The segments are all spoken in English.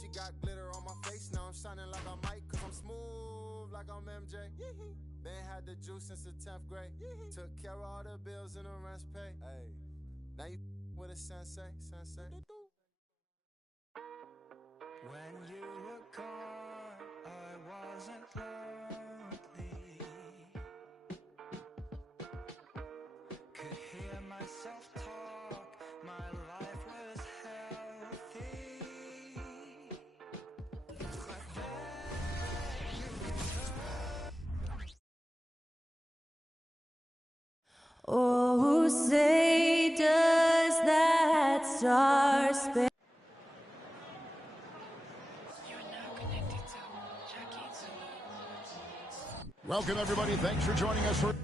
She got glitter on my face, now I'm shining like I might, cause I'm smooth like I'm MJ. Been had the juice since the 10th grade. Took care of all the bills and the rent's pay. Hey, now you with a sensei. When you were gone, I wasn't lonely. Could hear myself talk, my life was healthy. But then you returned. Oh, say does that star span? Welcome, everybody. Thanks for joining us for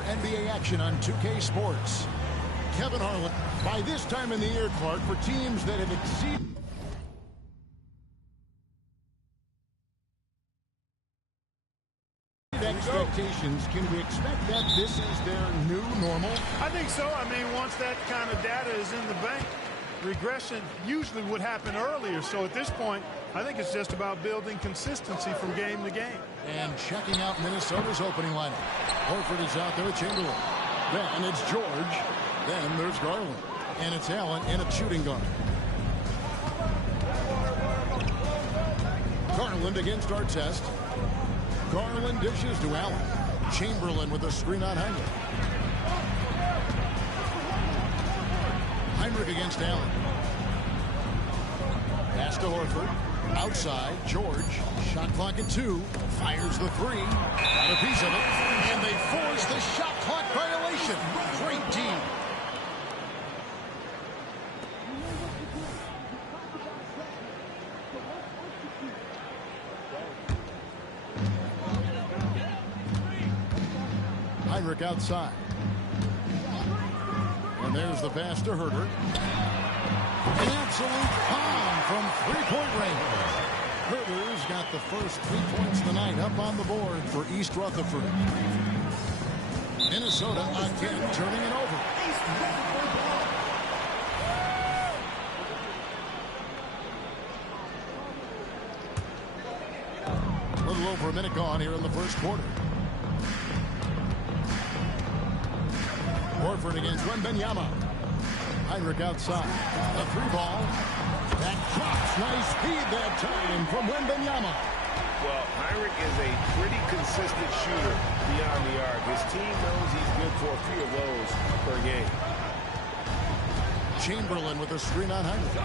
NBA action on 2K Sports. Kevin Harlan, by this time in the year, Clark, for teams that have exceeded expectations, can we expect that this is their new normal? I think so. I mean, once that kind of data is in the bank, regression usually would happen earlier. So at this point, I think it's just about building consistency from game to game. And checking out Minnesota's opening lineup. Horford is out there with Chamberlain. Then it's George. Then there's Garland. And it's Allen in a shooting guard. Garland against Artest. Garland dishes to Allen. Chamberlain with a screen on Heinrich. Heinrich against Allen. Pass to Horford. Outside, George. Shot clock at 2. Fires the 3. Got a piece of it. And they force the shot clock violation. Great team. Heinrich outside. And there's the pass to Herter. An absolute bomb from three-point range. Herter's got the first 3 points of the night up on the board for East Rutherford. Minnesota again turning it over. Well, little over a minute gone here in the first quarter. Horford against Mynba. Heinrich outside. A 3-ball. That drops. Nice speed that time from Mynba. Well, Heinrich is a pretty consistent shooter beyond the arc. His team knows he's good for a few of those per game. Chamberlain with a screen on Heinrich.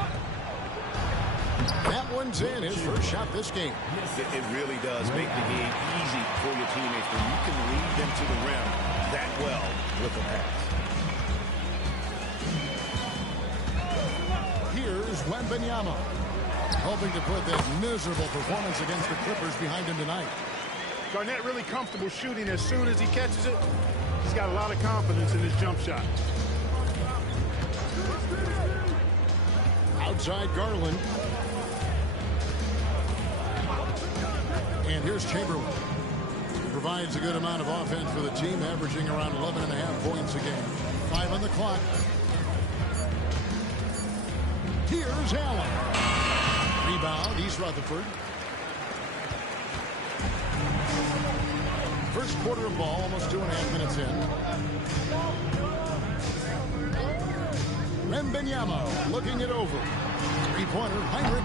That one's in. His first shot this game. It really does make the game easy for your teammates when you can lead them to the rim that well with a pass. Here's Mynba, hoping to put that miserable performance against the Clippers behind him tonight. Garnett really comfortable shooting as soon as he catches it. He's got a lot of confidence in his jump shot. Outside Garland. And here's Chamberlain. He provides a good amount of offense for the team, averaging around 11.5 points a game. 5 on the clock. Here's Allen. Rebound, East Rutherford. First quarter of ball, almost 2.5 minutes in. Mynba looking it over. Three-pointer, Heinrich.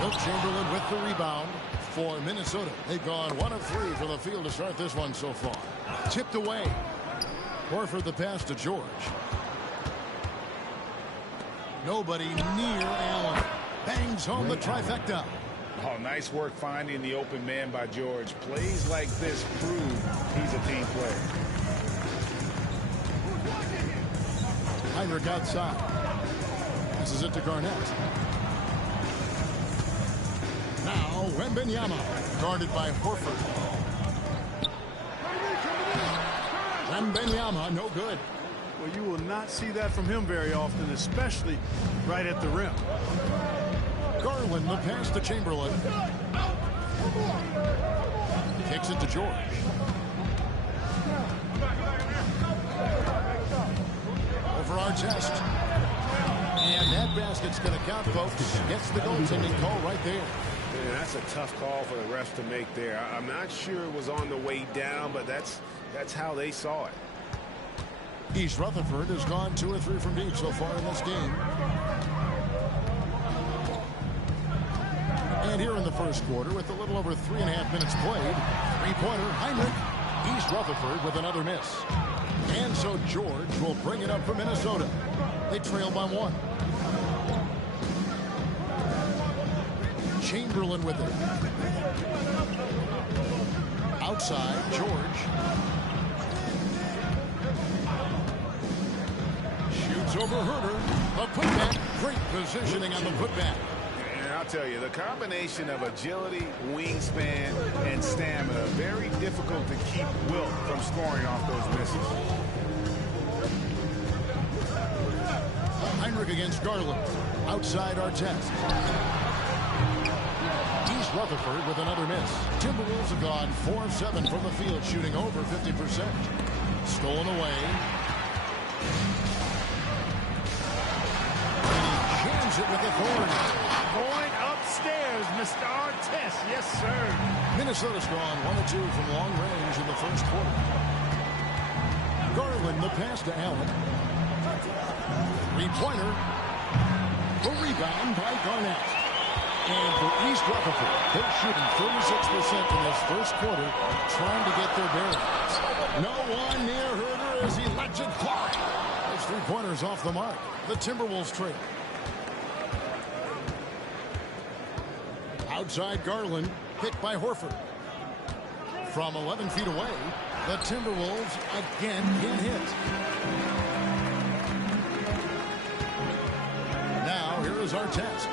Wilt Chamberlain with the rebound for Minnesota. They've gone 1 of 3 from the field to start this one so far. Tipped away. Horford the pass to George. Nobody near Allen. Bangs home the trifecta. Oh, nice work finding the open man by George. Plays like this prove he's a team player. Heinrich outside. Passes it to Garnett. Now Mynba, guarded by Horford. Mynba, no good. Well, you will not see that from him very often, especially right at the rim. Garland, the pass to Chamberlain. Kicks it to George. Over our test. And that basket's going to count, folks. Gets the goaltending call right there. Man, that's a tough call for the refs to make there. I'm not sure it was on the way down, but that's how they saw it. East Rutherford has gone 2 or 3 from deep so far in this game. And here in the first quarter, with a little over 3.5 minutes played, three-pointer, Heinrich. East Rutherford with another miss. And so George will bring it up for Minnesota. They trail by 1. Chamberlain with it. Outside, George. Shoots over Herder. A putback. Great positioning on the putback. And I'll tell you, the combination of agility, wingspan, and stamina, very difficult to keep Wilt from scoring off those misses. Heinrich against Garland. Outside Artest. East Rutherford with another miss. Timberwolves have gone 4 of 7 from the field, shooting over 50%. Stolen away. Jams it with authority. Going upstairs, Mr. Artest. Yes, sir. Minnesota's gone 1 of 2 from long range in the first quarter. Garland, the pass to Allen. Three-pointer. The rebound by Garnett. And for East Rutherford, they're shooting 36% in this first quarter, trying to get their bearings. No one near Herder as he lets it fly. Those three-pointers off the mark. The Timberwolves trail. Outside Garland, picked by Horford. From 11 feet away, the Timberwolves again can't hit. Now, here is our test.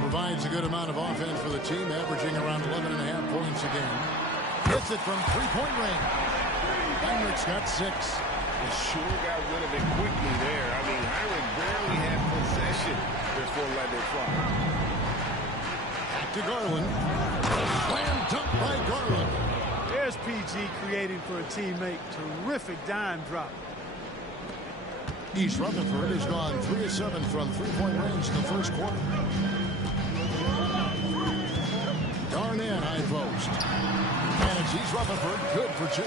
Provides a good amount of offense for the team, averaging around 11.5 points a game. Hits it from three-point range. Heinrich's got 6. They sure got rid of it quickly there. I mean, Heinrich barely had possession before letting it fly. Back to Garland. Slam dunk by Garland. There's PG creating for a teammate. Terrific dime drop. East Rutherford has gone 3 of 7 from three-point range in the first quarter. Garnett high post. post. And it's East Rutherford, good for 2.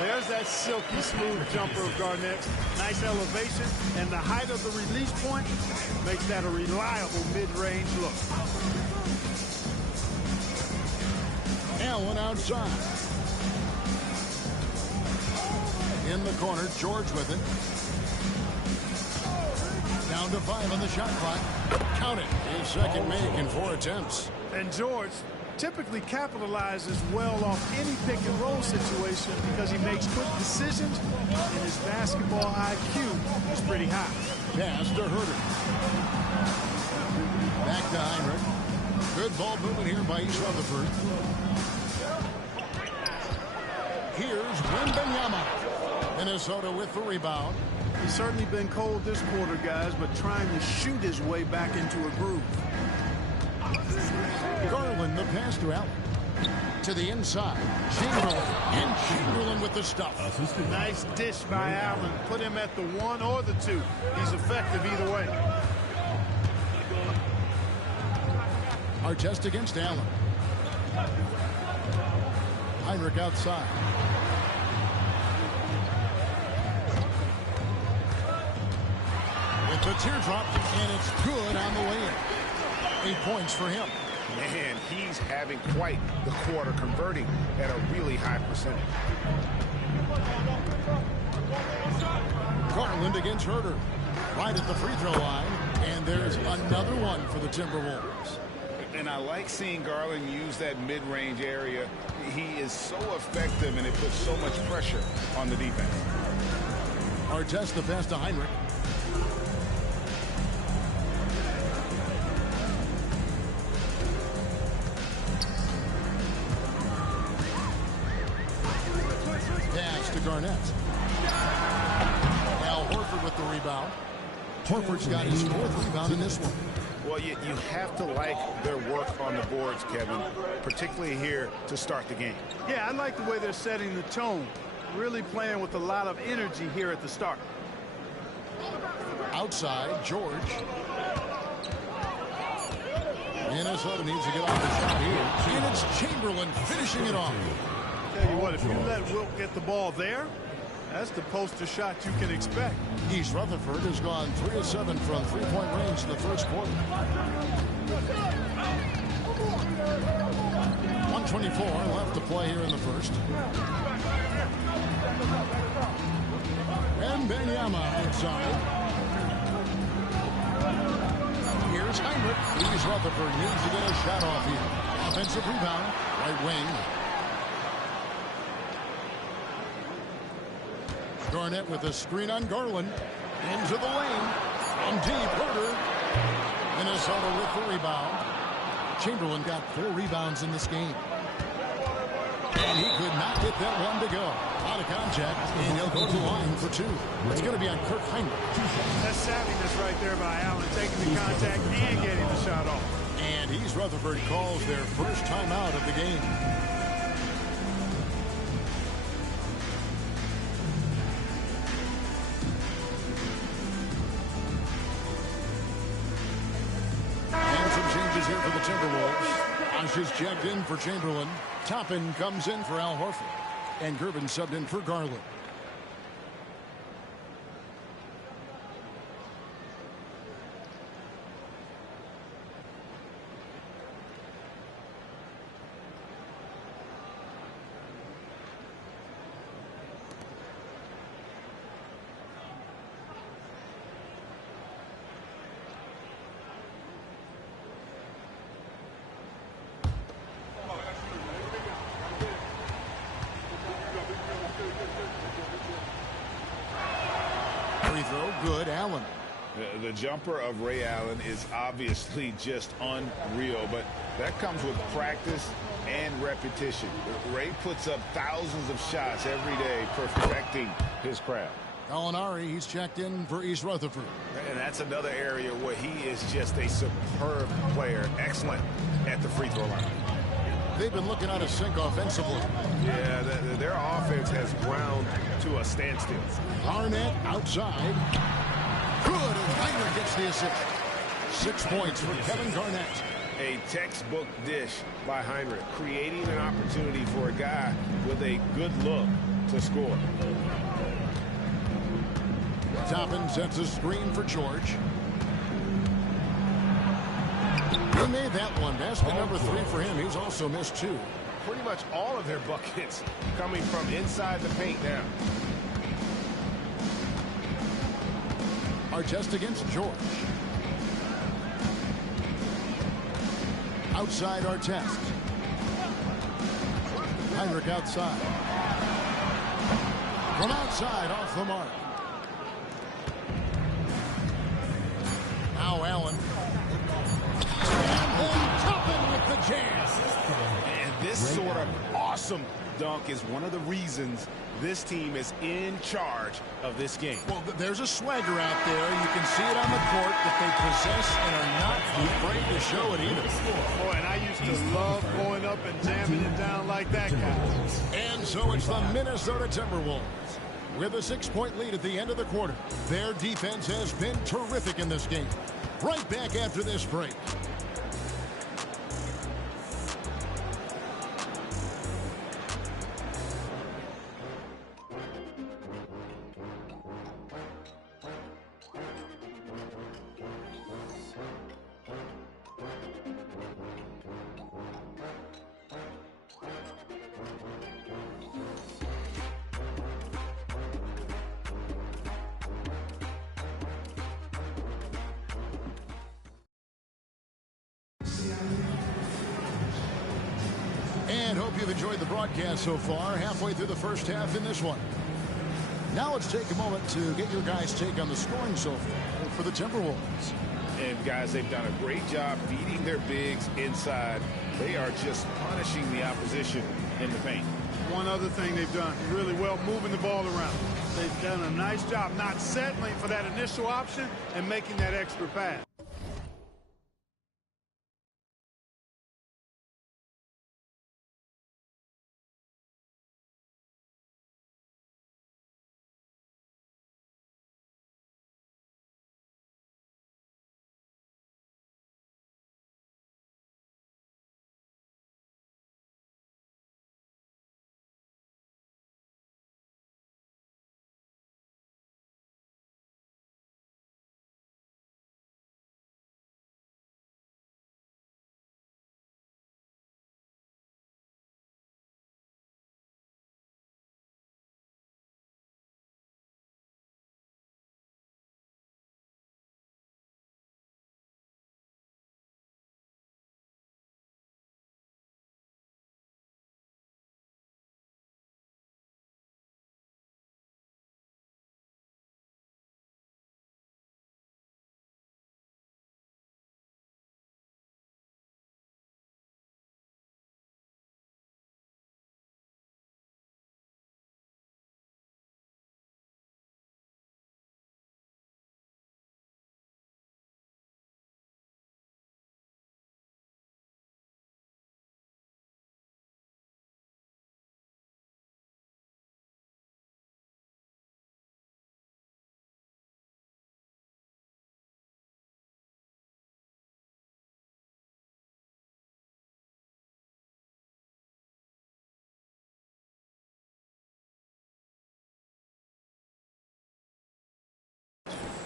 There's that silky smooth jumper of Garnett's. Nice elevation, and the height of the release point makes that a reliable mid-range look. Allen outside. In the corner, George with it. Down to 5 on the shot clock. Count it. His second make in 4 attempts. And George typically capitalizes well off any pick and roll situation because he makes quick decisions and his basketball IQ is pretty high. Pass to Herter. Back to Heinrich. Good ball movement here by East Rutherford. Here's Mynba. Minnesota with the rebound. He's certainly been cold this quarter, guys, but trying to shoot his way back into a groove. Garland, the pass to Allen. To the inside. Chamberlain. And Chamberlain with the stuff. Nice dish by Allen. Put him at the 1 or the 2. He's effective either way. Artest against Allen. Heinrich outside. With the teardrop, and it's good on the way in. 8 points for him. Man, he's having quite the quarter, converting at a really high percentage. Garland against Herter. Right at the free throw line. And there's another one for the Timberwolves. And I like seeing Garland use that mid-range area. He is so effective, and it puts so much pressure on the defense. Artest the pass to Heinrich. Pass to Garnett. Al Horford with the rebound. Horford's got his 4th rebound in this one. Well, you have to like their work on the boards, Kevin, particularly here to start the game. Yeah, I like the way they're setting the tone. Really playing with a lot of energy here at the start. Outside, George. Minnesota needs to get off the shot here. And it's Chamberlain finishing it off. Tell you what, if you let Wilt get the ball there, that's the poster shot you can expect. East Rutherford has gone 3 of 7 from three-point range in the first quarter. 1:24 left to play here in the first. And Benyama outside. Here's Heinrich. East Rutherford needs to get a shot off here. Offensive rebound, right wing. Garnett with a screen on Garland. Into the lane. From deep, Herter. Minnesota with the rebound. Chamberlain got 4 rebounds in this game. And he could not get that one to go. Out of contact, and he'll go to the line for 2. It's going to be on Kirk Heinrich. That's savviness right there by Allen, taking the contact and getting the shot off. And East Rutherford calls their first timeout of the game. Here for the Timberwolves. Osh is checked in for Chamberlain. Toppin comes in for Al Horford. And Gervin subbed in for Garland. Free throw, good, Allen. The jumper of Ray Allen is obviously just unreal, but that comes with practice and repetition. Ray puts up thousands of shots every day, perfecting his craft. Gallinari, he's checked in for East Rutherford. And that's another area where he is just a superb player, excellent at the free throw line. They've been looking out of sync offensively. Yeah, their offense has ground to a standstill. Garnett outside. Good, and Heinrich gets the assist. 6 points for Kevin Garnett. A textbook dish by Heinrich. creating an opportunity for a guy with a good look to score. Toppin sets a screen for George. He made that one. Basket number 3 for him. He's also missed 2. Pretty much all of their buckets coming from inside the paint now. Artest against George. Outside Artest. Heinrich outside. From outside, off the mark. Now Allen. And then Toppin with the jam. And this sort of awesome dunk is one of the reasons this team is in charge of this game. Well, there's a swagger out there. You can see it on the court that they possess and are not afraid to show it either. Boy, and I used to love going up and jamming it down like that guy. And so it's the Minnesota Timberwolves with a 6-point lead at the end of the quarter. Their defense has been terrific in this game. Right back after this break. And hope you've enjoyed the broadcast so far. Halfway through the first half in this one. Now let's take a moment to get your guys' take on the scoring so far for the Timberwolves. And guys, they've done a great job feeding their bigs inside. They are just punishing the opposition in the paint. One other thing they've done really well, moving the ball around. They've done a nice job not settling for that initial option and making that extra pass.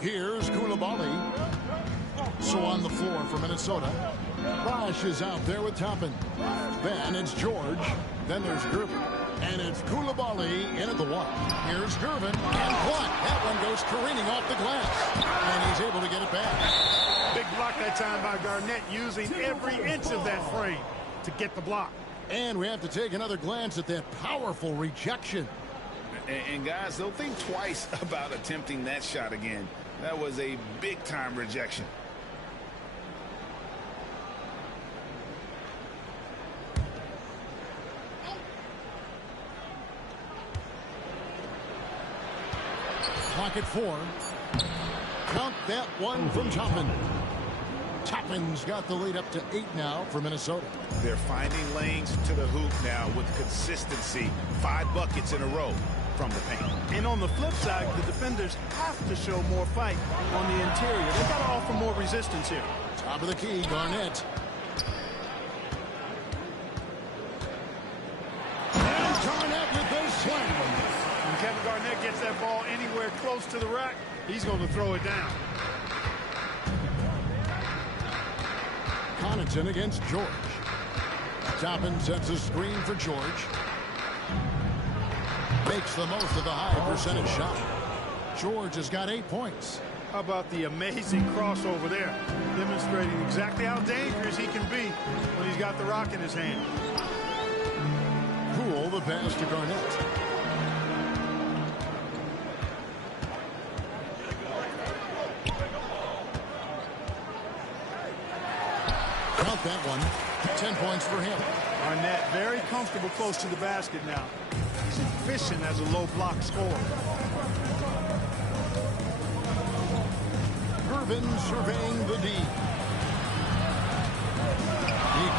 Here's Koulibaly. So on the floor for Minnesota. Bosch is out there with Toppin. Then it's George. Then there's Gervin. And it's Koulibaly in at the one. Here's Gervin. And blocked. That one goes careening off the glass. And he's able to get it back. Big block that time by Garnett, using every inch of that frame to get the block. And we have to take another glance at that powerful rejection. And guys, they'll think twice about attempting that shot again. That was a big-time rejection. Clock at 4. Count that one from Toppin. Toppin's got the lead up to 8 now for Minnesota. They're finding lanes to the hoop now with consistency. 5 buckets in a row from the paint. And on the flip side, the defenders have to show more fight on the interior. They've got to offer more resistance here. Top of the key, Garnett. Garnett gets that ball anywhere close to the rack, he's going to throw it down. Connaughton against George. Toppin sets a screen for George. Makes the most of the high percentage shot. George has got 8 points. How about the amazing crossover there, demonstrating exactly how dangerous he can be when he's got the rock in his hand. Poole the pass to Garnett. Count that one. 10 points for him. Garnett very comfortable close to the basket now. He's efficient as a low block scorer. Irvin surveying the D. He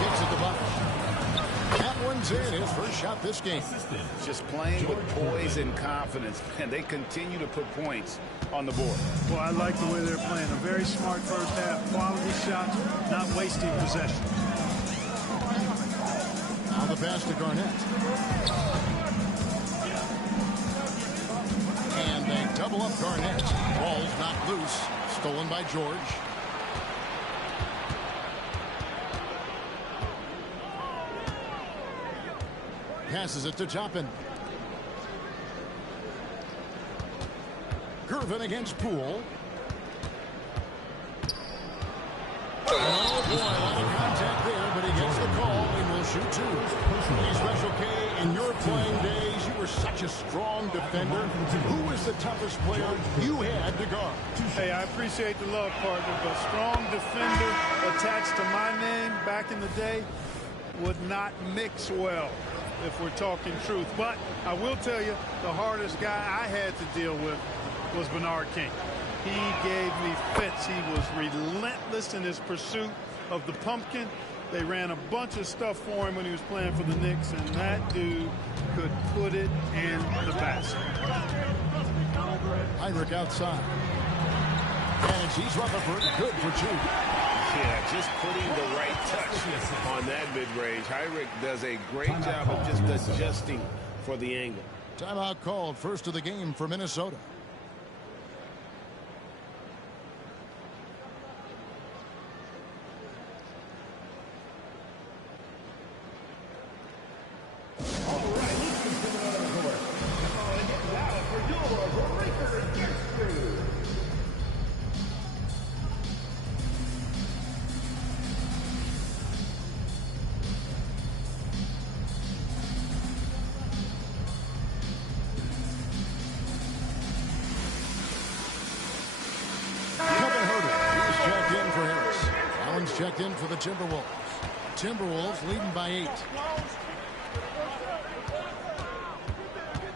kicks at the box. That one's in. His first shot this game. Just playing with poise and confidence, and they continue to put points on the board. Well, I like the way they're playing. A very smart first half. Quality shots, not wasting possession. Now the pass to Garnett. And they double up Garnett. Ball's not loose. Stolen by George. Passes it to Toppin. Gervin against Poole. Oh boy, a lot of contact there, but he gets the call and will shoot two. Hey, Special K, in your playing days, you were such a strong defender. Who was the toughest player you had to guard? Hey, I appreciate the love, partner, but strong defender attached to my name back in the day would not mix well, if we're talking truth. But I will tell you, the hardest guy I had to deal with was Bernard King. He gave me fits. He was relentless in his pursuit of the pumpkin. They ran a bunch of stuff for him when he was playing for the Knicks, and that dude could put it in the basket. Heinrich outside. And he's Rutherford. Good for two. Yeah, just putting the right touch on that mid-range. Heinrich does a great job of just adjusting for the angle. Timeout called. First of the game for Minnesota. Checked in for the Timberwolves. Timberwolves leading by 8.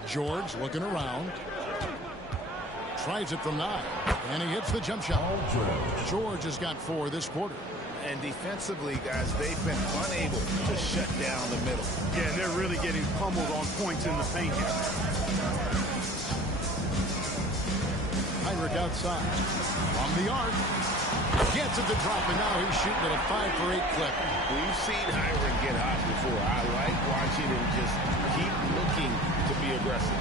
George looking around. Tries it from 9. And he hits the jump shot. George has got 4 this quarter. And defensively, guys, they've been unable to shut down the middle. Yeah, and they're really getting pummeled on points in the paint here. Heinrich outside. On the arc. Gets it to drop, and now he's shooting at a 5-for-8 clip. We've seen Heinrich get hot before. I like watching him just keep looking to be aggressive.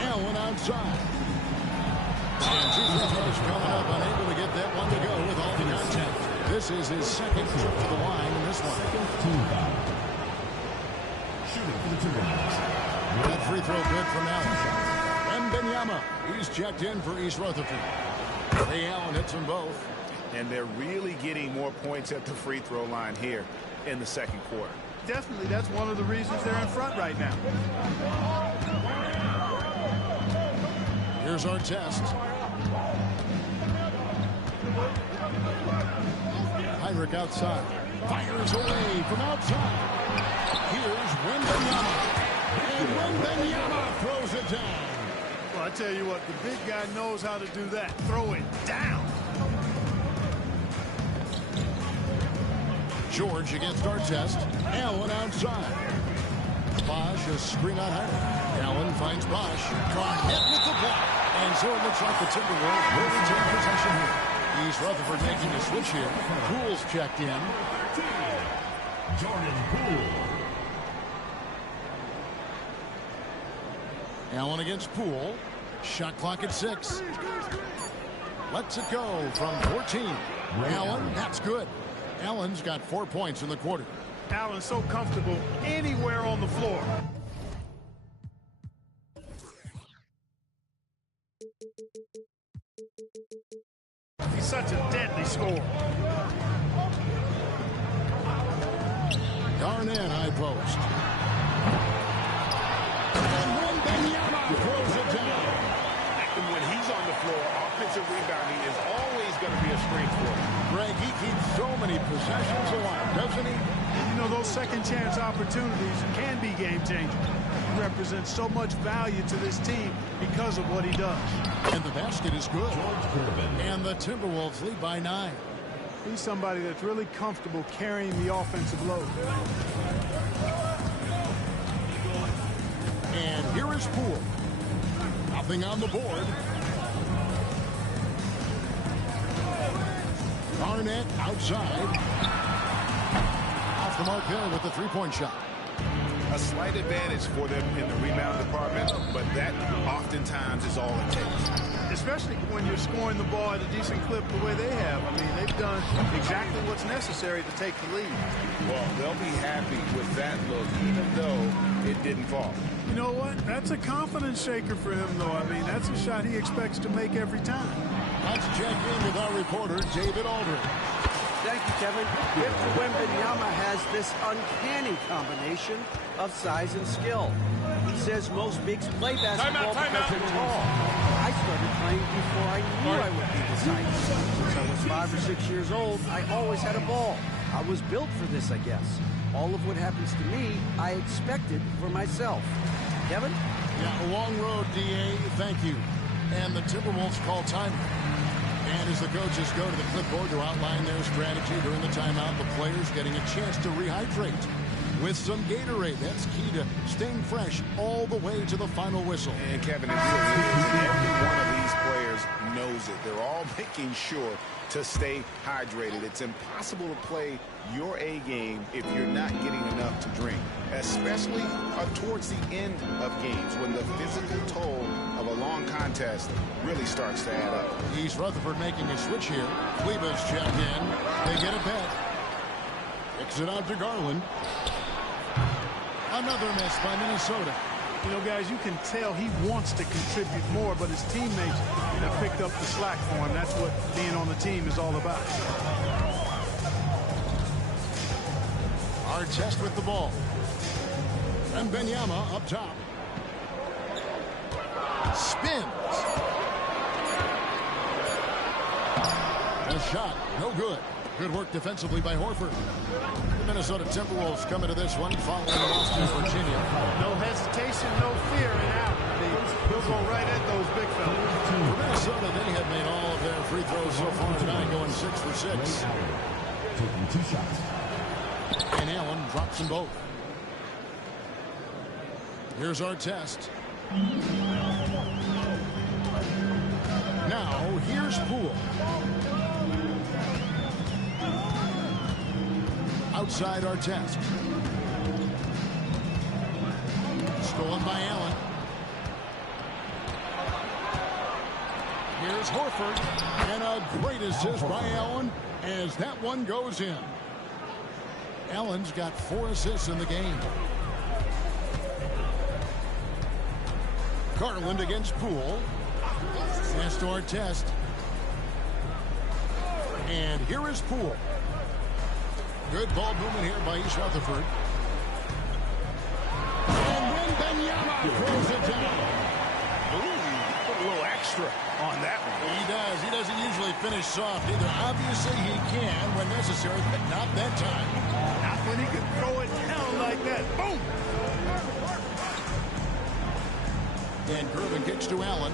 Allen outside. And two free throws coming up, unable to get that one to go with all the contact. This is his second trip to the line in this one. Shooting for the Timberwolves. That free throw good from Allen. And Benyama, he's checked in for East Rutherford. Ray Allen hits them both. And they're really getting more points at the free throw line here in the second quarter. Definitely, that's one of the reasons they're in front right now. Here's our test. Heinrich outside. Fires away from outside. Here's Wembanyama. And Wembanyama throws it down. Well, I tell you what, the big guy knows how to do that. Throw it down. George against Artest. Allen outside. Bosch, a screen on Heinrich. Allen finds Bosch. Garnett with the block. And so it looks like the Timberwolves will retain possession here. East Rutherford making a switch here. Poole's checked in. Jordan Poole. Allen against Poole. Shot clock at 6. Lets it go from 14. Allen, that's good. Allen's got 4 points in the quarter. Allen's so comfortable anywhere on the floor. He's such a deadly scorer. Garnett, high post. And Mynba throws it down. And when he's on the floor, offensive rebounding is always going to be a strength for him. Greg, he keeps so many possessions alive, doesn't he? You know, those second chance opportunities can be game changers. He represents so much value to this team because of what he does. And the basket is good. And the Timberwolves lead by 9. He's somebody that's really comfortable carrying the offensive load. And here is Poole. Nothing on the board. Garnett outside. Off the mark there with the three-point shot. A slight advantage for them in the rebound department, but that oftentimes is all it takes. Especially when you're scoring the ball at a decent clip the way they have. I mean, they've done exactly what's necessary to take the lead. Well, they'll be happy with that look, even though it didn't fall. You know what? That's a confidence shaker for him, though. I mean, that's a shot he expects to make every time. Let's check in with our reporter, David Aldridge. Thank you, Kevin. Victor Wembanyama has this uncanny combination of size and skill. He says most bigs play basketball because they're tall. I started playing before I knew I would be this height. Since I was 5 or 6 years old, I always had a ball. I was built for this, I guess. All of what happens to me, I expected for myself. Kevin? Yeah, a long road, D.A. Thank you. And the Timberwolves call timeout. And as the coaches go to the clipboard to outline their strategy during the timeout, the players getting a chance to rehydrate with some Gatorade. That's key to staying fresh all the way to the final whistle. And Kevin, it really is. And every one of these players knows it. They're all making sure to stay hydrated. It's impossible to play your A game if you're not getting enough to drink, especially towards the end of games when the physical toll of a long contest really starts to add up. East Rutherford making a switch here. Kleba's checked in. They get it back. Kicks it out to Garland. Another miss by Minnesota. You know, guys, you can tell he wants to contribute more, but his teammates have picked up the slack for him. That's what being on the team is all about. Our test with the ball. And Wembanyama up top. Spins. A shot, no good. Good work defensively by Horford. The Minnesota Timberwolves come into this one following the loss to Virginia. No hesitation, no fear in Allen. I mean, he'll go right at those big fellas. For Minnesota, they have made all of their free throws so far tonight, going 6 for 6. Taking 2 shots. And Allen drops them both. Here's our test. Now, here's Poole. Outside our test. Stolen by Allen. Here's Horford. And a great assist by Allen as that one goes in. Allen's got 4 assists in the game. Garland against Poole. Pass to our test. And here is Poole. Good ball movement here by East Rutherford. And Wembanyama throws it down. Ooh, put a little extra on that one. He does. He doesn't usually finish soft either. Obviously, he can when necessary, but not that time. Not when he can throw it down like that. Boom! And Gervin kicks to Allen.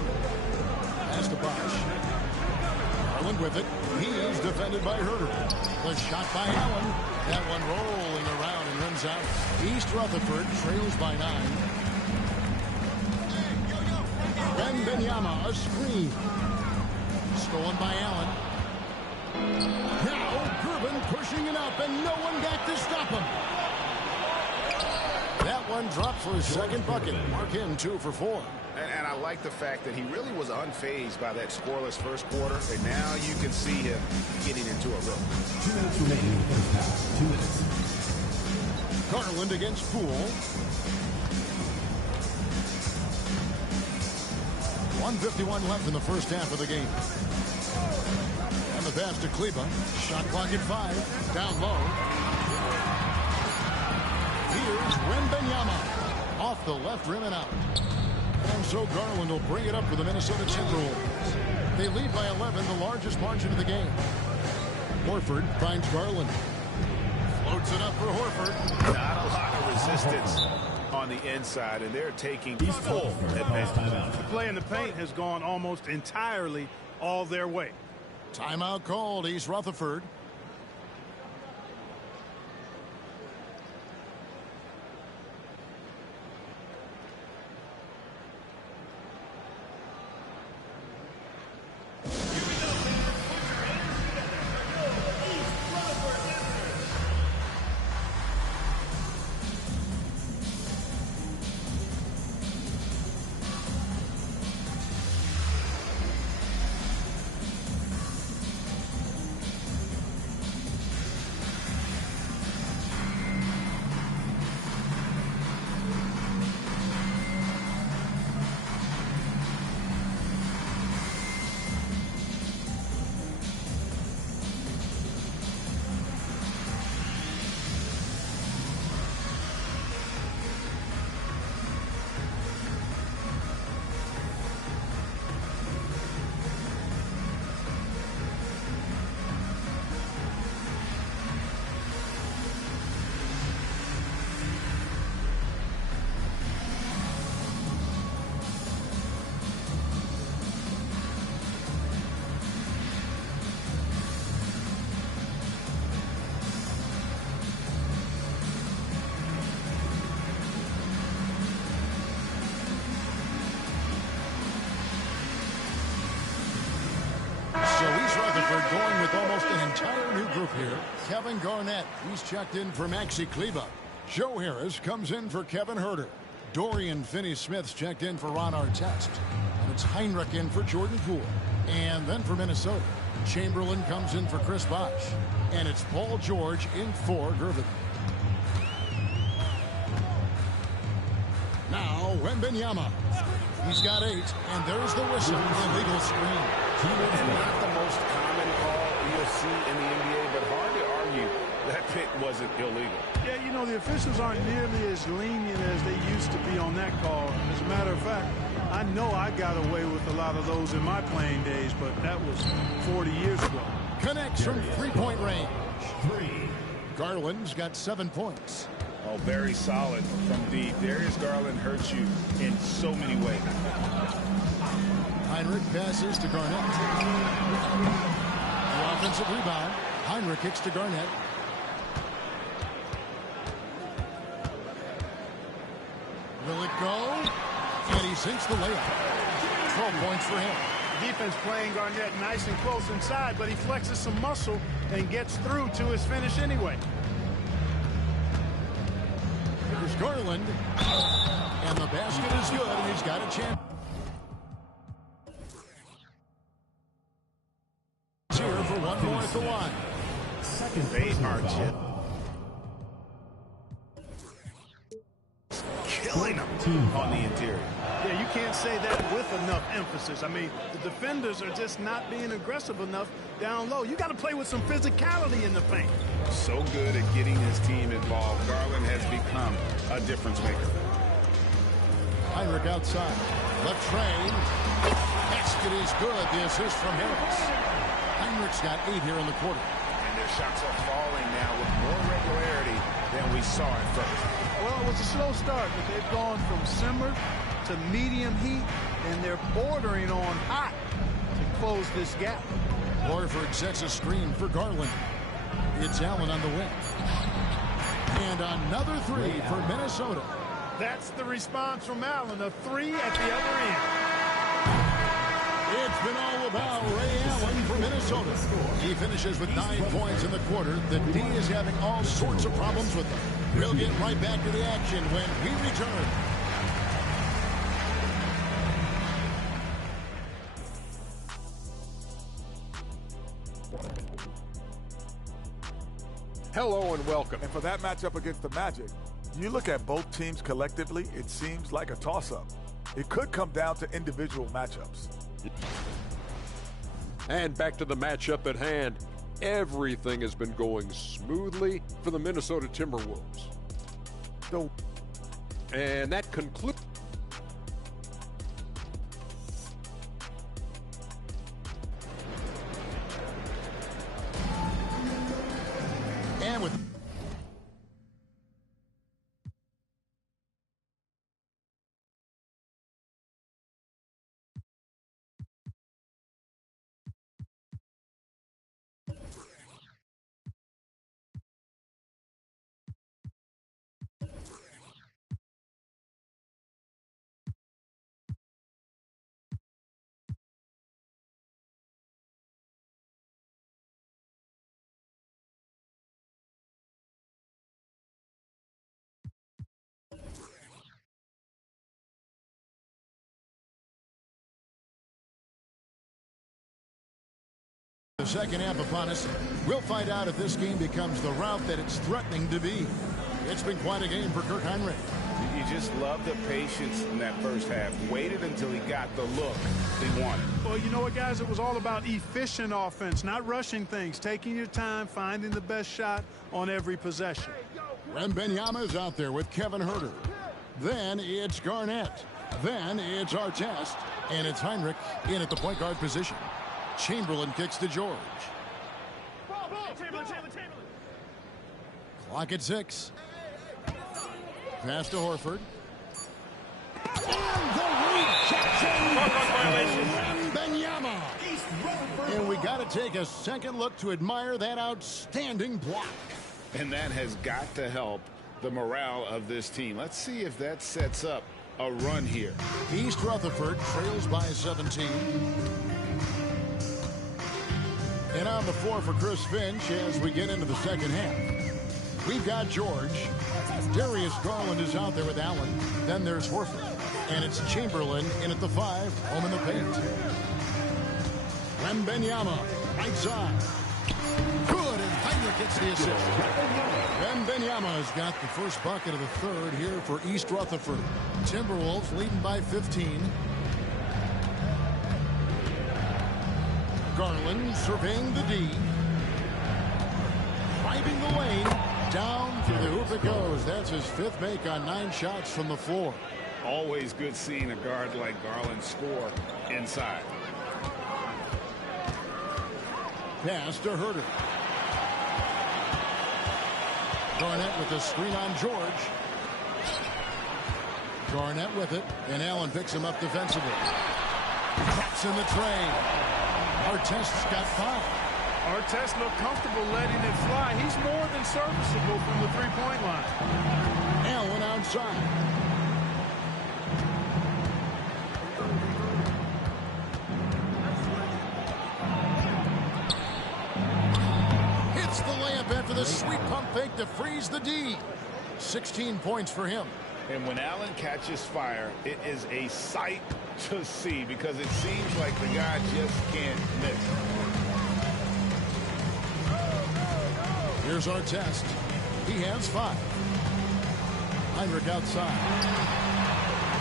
Pass to Bosch. Garland with it. He's defended by Herter. The shot by Allen. That one rolling around and runs out. East Rutherford trails by 9. Wembanyama, a screen. Stolen by Allen. Now Gervin pushing it up, and no one got to stop him. That one dropped for his second bucket. Mark him 2 for 4. And I like the fact that he really was unfazed by that scoreless first quarter. And now you can see him getting into a rhythm. 2 minutes remaining in the first half. 2 minutes. Garland against Poole. 1:51 left in the first half of the game. And the pass to Kleba. Shot clock at 5. Down low. Here's Wembanyama. Off the left rim and out. And so Garland will bring it up for the Minnesota Timberwolves. They lead by 11, the largest margin of the game. Horford finds Garland. Floats it up for Horford. Not a lot of resistance on the inside, and they're taking full advantage. The play in the paint has gone almost entirely all their way. Timeout called. East Rutherford. Going with almost an entire new group here. Kevin Garnett, he's checked in for Maxi Kleba. Joe Harris comes in for Kevin Huerter. Dorian Finney-Smith's checked in for Ron Artest. And it's Heinrich in for Jordan Poole. And then for Minnesota, Chamberlain comes in for Chris Bosh. And it's Paul George in for Gervin. Now, Wembanyama. He's got 8, and there's the whistle. Illegal screen. And not the most common call you'll see in the NBA, but hard to argue that pick wasn't illegal. Yeah, you know, the officials aren't nearly as lenient as they used to be on that call. As a matter of fact, I know I got away with a lot of those in my playing days, but that was 40 years ago. Connects from three-point range. Garland's got 7 points. Oh, very solid from deep. Darius Garland hurts you in so many ways. Heinrich passes to Garnett. The offensive rebound. Heinrich kicks to Garnett. Will it go? And he sinks the layup. 12 points for him. Defense playing Garnett nice and close inside, but he flexes some muscle and gets through to his finish anyway. Here's Garland. And the basket is good, and he's got a chance. Here for one more at the line. They are just killing them on the interior. Yeah, you can't say that with enough emphasis. I mean, the defenders are just not being aggressive enough down low. You got to play with some physicality in the paint. So good at getting his team involved. Garland has become a difference maker. Heinrich outside. Left train. Basket is good. The assist from Harris. Heinrich's got 8 here in the quarter. And their shots are falling now with more regularity than we saw at first. Well, it was a slow start, but they've gone from simmer to medium heat, and they're bordering on hot to close this gap. Horford sets a screen for Garland. It's Allen on the wing. And another 3 for Minnesota. That's the response from Allen, a 3 at the other end. It's been all about Ray Allen for Minnesota. He finishes with 9 points in the quarter. The D is having all sorts of problems with them. We'll get right back to the action when we return. Hello and welcome. And for that matchup against the Magic, you look at both teams collectively, it seems like a toss-up. It could come down to individual matchups. And back to the matchup at hand. Everything has been going smoothly for the Minnesota Timberwolves. And that concludes. And with the second half upon us, we'll find out if this game becomes the route that it's threatening to be. It's been quite a game for Kirk Heinrich. You just love the patience in that first half. Waited until he got the look he wanted. Well, you know what, guys? It was all about efficient offense, not rushing things, taking your time, finding the best shot on every possession. Wembanyama is out there with Kevin Huerter. Then it's Garnett. Then it's Artest. And it's Heinrich in at the point guard position. Chamberlain kicks to George. Clock at 6. Pass to Horford. And the rejection. Wembanyama. And we got to take a second look to admire that outstanding block. And that has got to help the morale of this team. Let's see if that sets up a run here. East Rutherford trails by 17. And on the floor for Chris Finch as we get into the second half. We've got George. Darius Garland is out there with Allen. Then there's Horford. And it's Chamberlain in at the 5, home in the paint. Wembanyama, right side. Good, and Heinrich gets the assist. Wembanyama has got the first bucket of the third here for East Rutherford. Timberwolves leading by 15. Garland surveying the D. Driving the lane. Down through the hoop it goes. That's his 5th make on 9 shots from the floor. Always good seeing a guard like Garland score inside. Pass to Huerter. Garnett with the screen on George. Garnett with it, and Allen picks him up defensively. That's in the tray. Artest's got 5. Artest looked comfortable letting it fly. He's more than serviceable from the three-point line. Allen outside. Hits the layup after the sweet pump fake to freeze the D. 16 points for him. And when Allen catches fire, it is a sight to see because it seems like the guy just can't miss. Here's Artest. He has 5. Heinrich outside.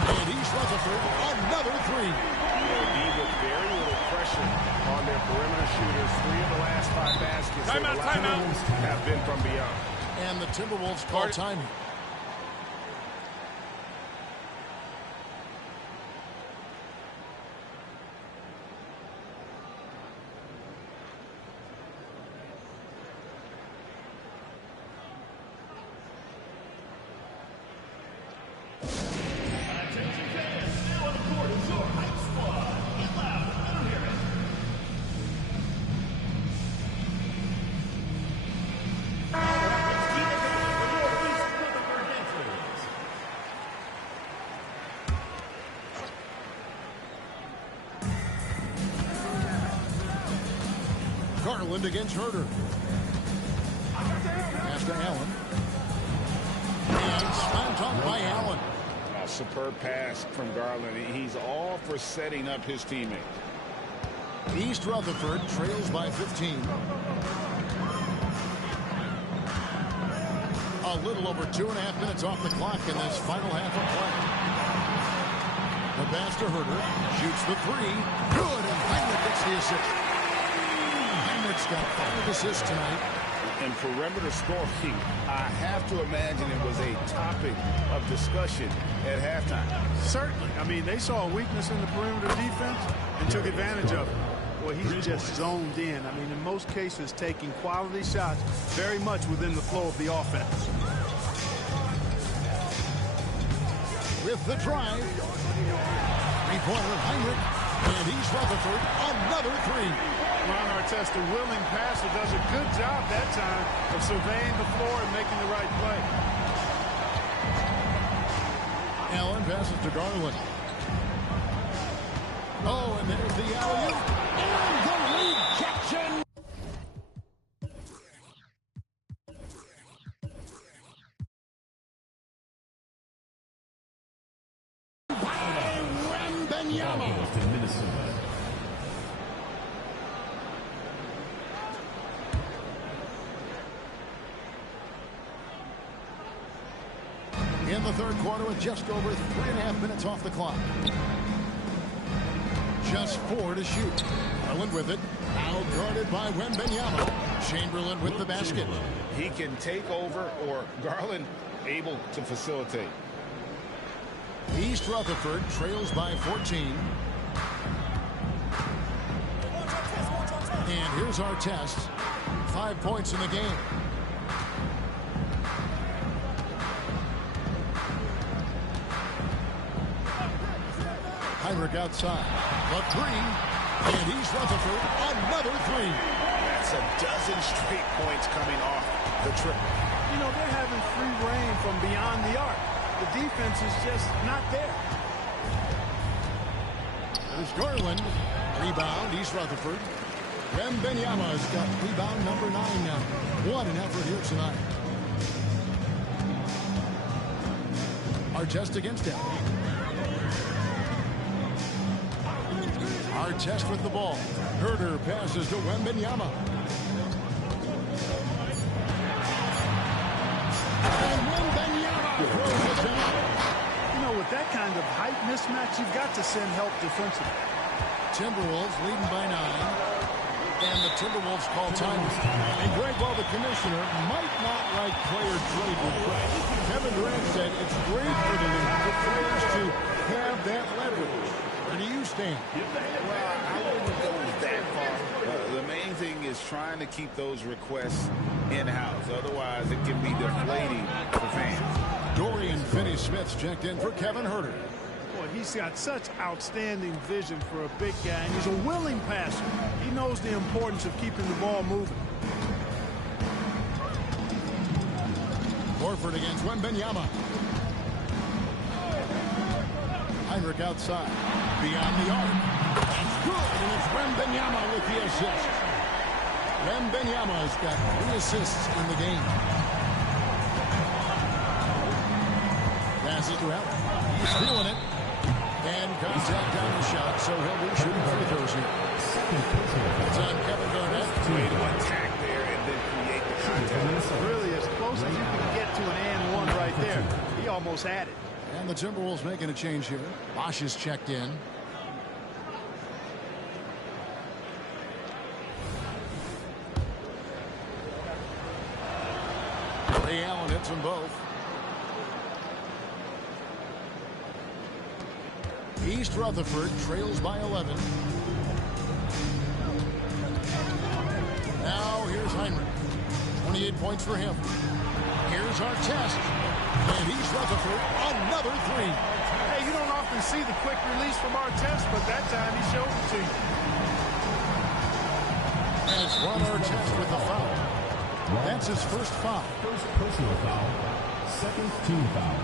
And East Rutherford, another 3. Indeed, with very little pressure on their perimeter shooters. 3 of the last 5 baskets have been from beyond. And the Timberwolves call timing. Garland against Huerter. Pass to Allen. And slammed on by Allen. A superb pass from Garland. He's all for setting up his teammate. East Rutherford trails by 15. A little over 2.5 minutes off the clock in this final half of play. The pass to Herder. Shoots the three. Good, and Heinrich gets the assist. Heinrich's got 5 assists tonight. And perimeter scoring, I have to imagine it was a topic of discussion at halftime. Certainly. I mean, they saw a weakness in the perimeter defense and took advantage of it. Well, he's just zoned in. I mean, in most cases, taking quality shots very much within the flow of the offense. With the drive. Three-pointer, Heinrich. And he's Rutherford. Another three. Ron Artest, a willing passer, does a good job that time of surveying the floor and making the right play. Allen passes to Garland. Oh, and there's the alley-oop. And the rejection. By Wembanyama. To Minnesota. In the third quarter with just over 3.5 minutes off the clock. Just 4 to shoot. Garland with it. Out guarded by Wembanyama. Chamberlain with the basket. He can take over, or Garland able to facilitate. East Rutherford trails by 14. And here's our test. 5 points in the game. Heinrich outside. The three. And he's Rutherford. Another three. That's a dozen straight points coming off the triple. You know, they're having free reign from beyond the arc. The defense is just not there. There's Garland. Rebound. East Rutherford. Wembanyama's got rebound number 9 now. What an effort here tonight. Artest against him. Artest with the ball. Herder passes to Wembanyama. And Wembanyama throws it down. You know, with that kind of height mismatch, you've got to send help defensively. Timberwolves leading by 9. And the Timberwolves call time. And Greg, while the commissioner might not like player trade requests, Kevin Durant said it's great for the league for players to have that leverage. Where do you stand? Well, I wouldn't go that far. The main thing is trying to keep those requests in-house. Otherwise, it can be deflating for fans. Dorian Finney-Smith's checked in for Kevin Herder. Boy, he's got such outstanding vision for a big guy, and he's a willing passer. He knows the importance of keeping the ball moving. Horford against Wembanyama. Heinrich outside. Beyond the arc. That's good, and it's Wembanyama with the assist. Wembanyama's got 3 assists in the game. Passes to Allen. He's feeling it. And contact on the shot, so he'll be shooting free throws here. It's on Kevin Garnett. Way to attack there and then create the contact. Really, as close as you can get to an and one right there. He almost had it. And the Timberwolves making a change here. Bosch is checked in. Ray Allen hits them both. East Rutherford trails by 11. Now here's Heinrich. 28 points for him. Here's our test. And he's Rutherford. Another three. Hey, you don't often see the quick release from Artest, but that time he showed it to you. And it's Ron Artest with the foul. That's his first foul. First personal foul. Second team foul.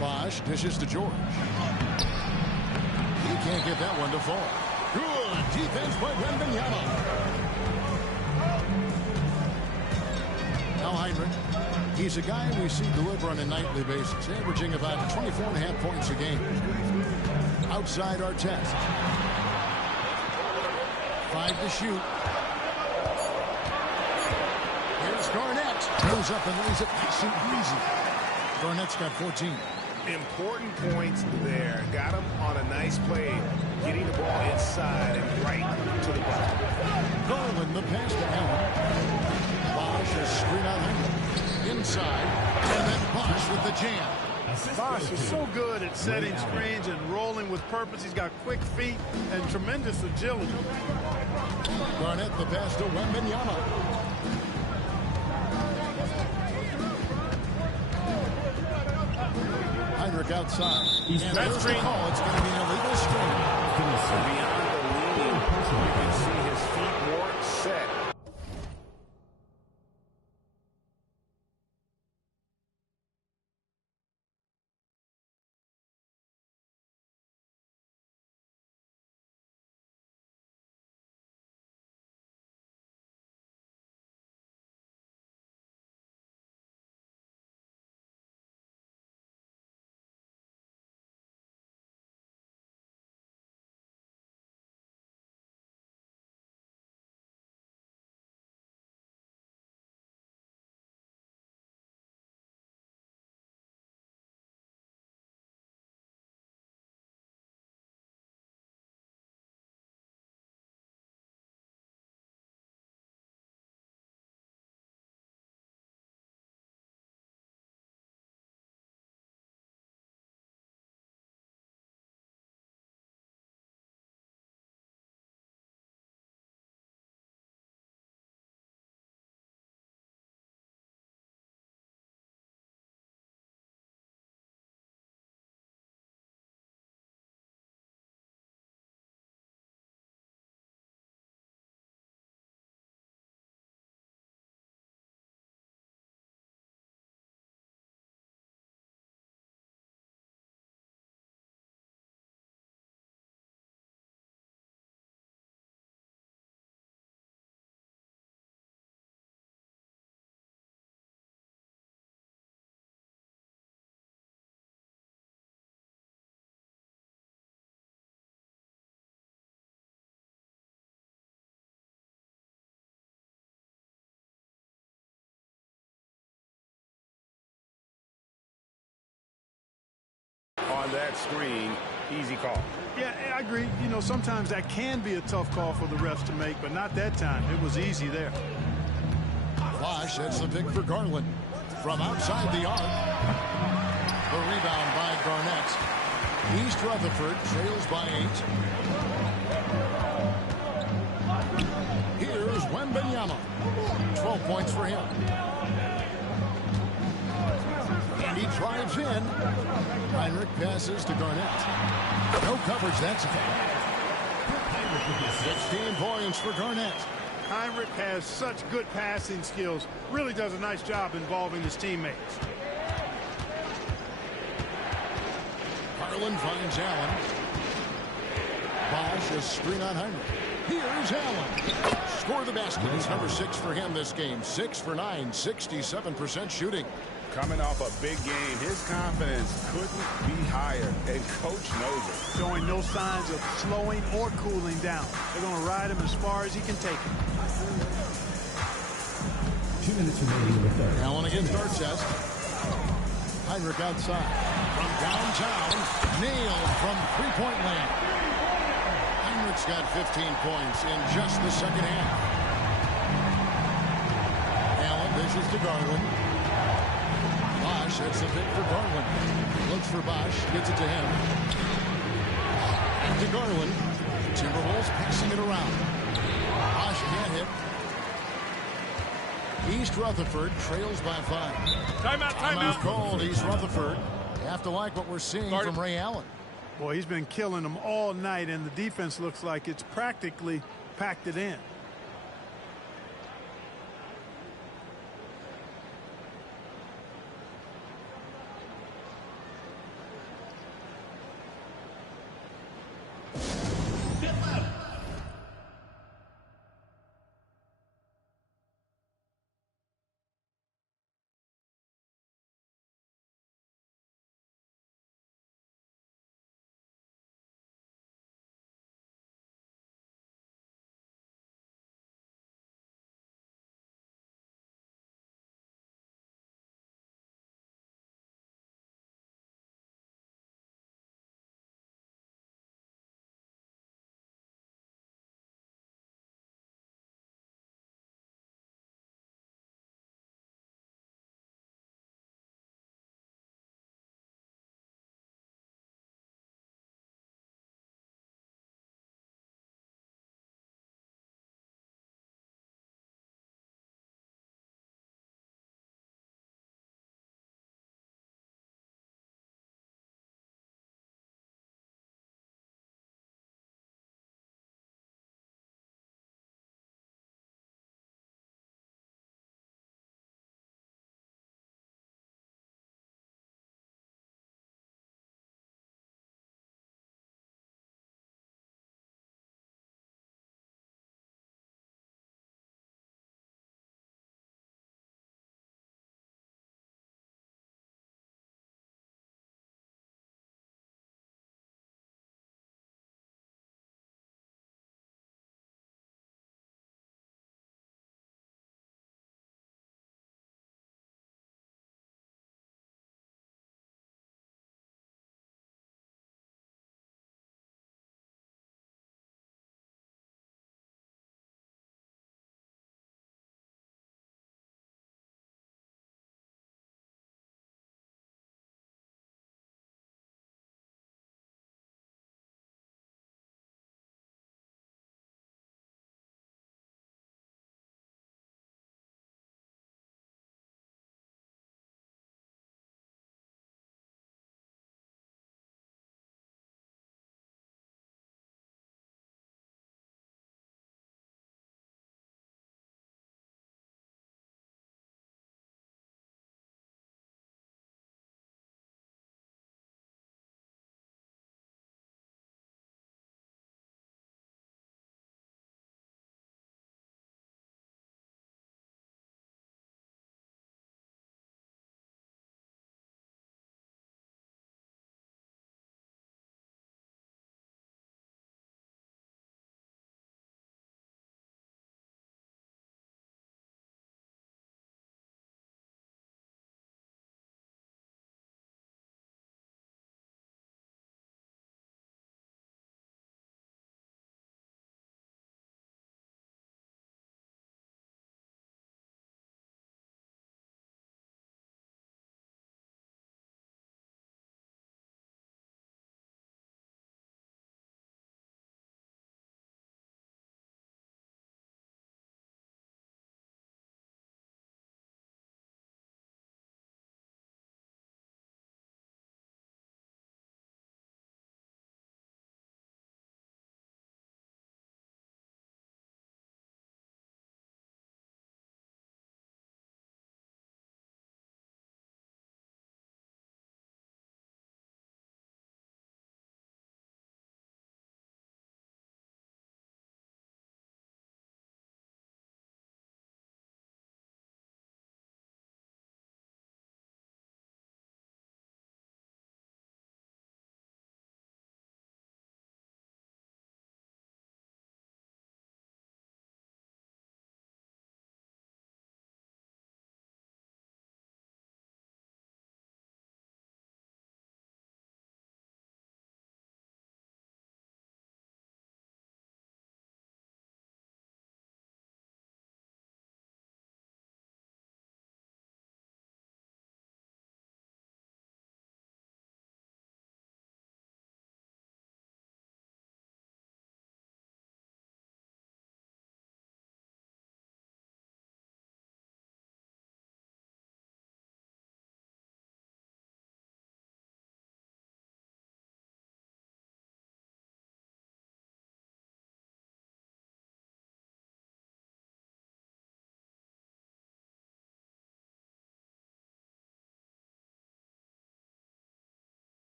Bosch dishes to George. He can't get that one to fall. Good defense by Wembanyama. Now Heinrich. He's a guy we see deliver on a nightly basis, averaging about 24.5 points a game. Outside Artest. 5 to shoot. Goes up and lays it nice and easy. Garnett's got 14. Important points there. Got him on a nice play, getting the ball inside and right to the ball. Garland, the pass to Allen. Bosch is screen on him. Inside, and then Bosch with the jam. Bosch is so good at setting screens and rolling with purpose. He's got quick feet and tremendous agility. Garnett, the pass to Wembanyama. Heinrich outside. And there's the call. It's going to be an illegal screen. Beyond the leaning, you can see his feet more set. On that screen, easy call. Yeah, I agree. You know, sometimes that can be a tough call for the refs to make, but not that time. It was easy there. Bosch, that's the pick for Garland. From outside the arc. The rebound by Garnett. East Rutherford trails by 8. Here's Wembanyama. 12 points for him. And he drives in. Heinrich passes to Garnett. No coverage, that's a foul. 16 points for Garnett. Heinrich has such good passing skills. Really does a nice job involving his teammates. Garland finds Allen. Bosch is screen on Heinrich. Here's Allen. Score the basket. It's number 6 for him this game. 6 for 9, 67% shooting. Coming off a big game, his confidence couldn't be higher, and coach knows it. Showing no signs of slowing or cooling down. They're going to ride him as far as he can take him. 2 minutes remaining in the third. Allen against Darchest. Heinrich outside. From downtown. Nailed from three-point land. Heinrich's got 15 points in just the second half. Allen dishes to Garland. Bosch, that's the pick for Garland. Looks for Bosch, gets it to him. Back to Garland. Timberwolves passing it around. Bosch can't hit. East Rutherford trails by 5. Timeout called, East Rutherford. You have to like what we're seeing from Ray Allen. Boy, he's been killing them all night, and the defense looks like it's practically packed it in.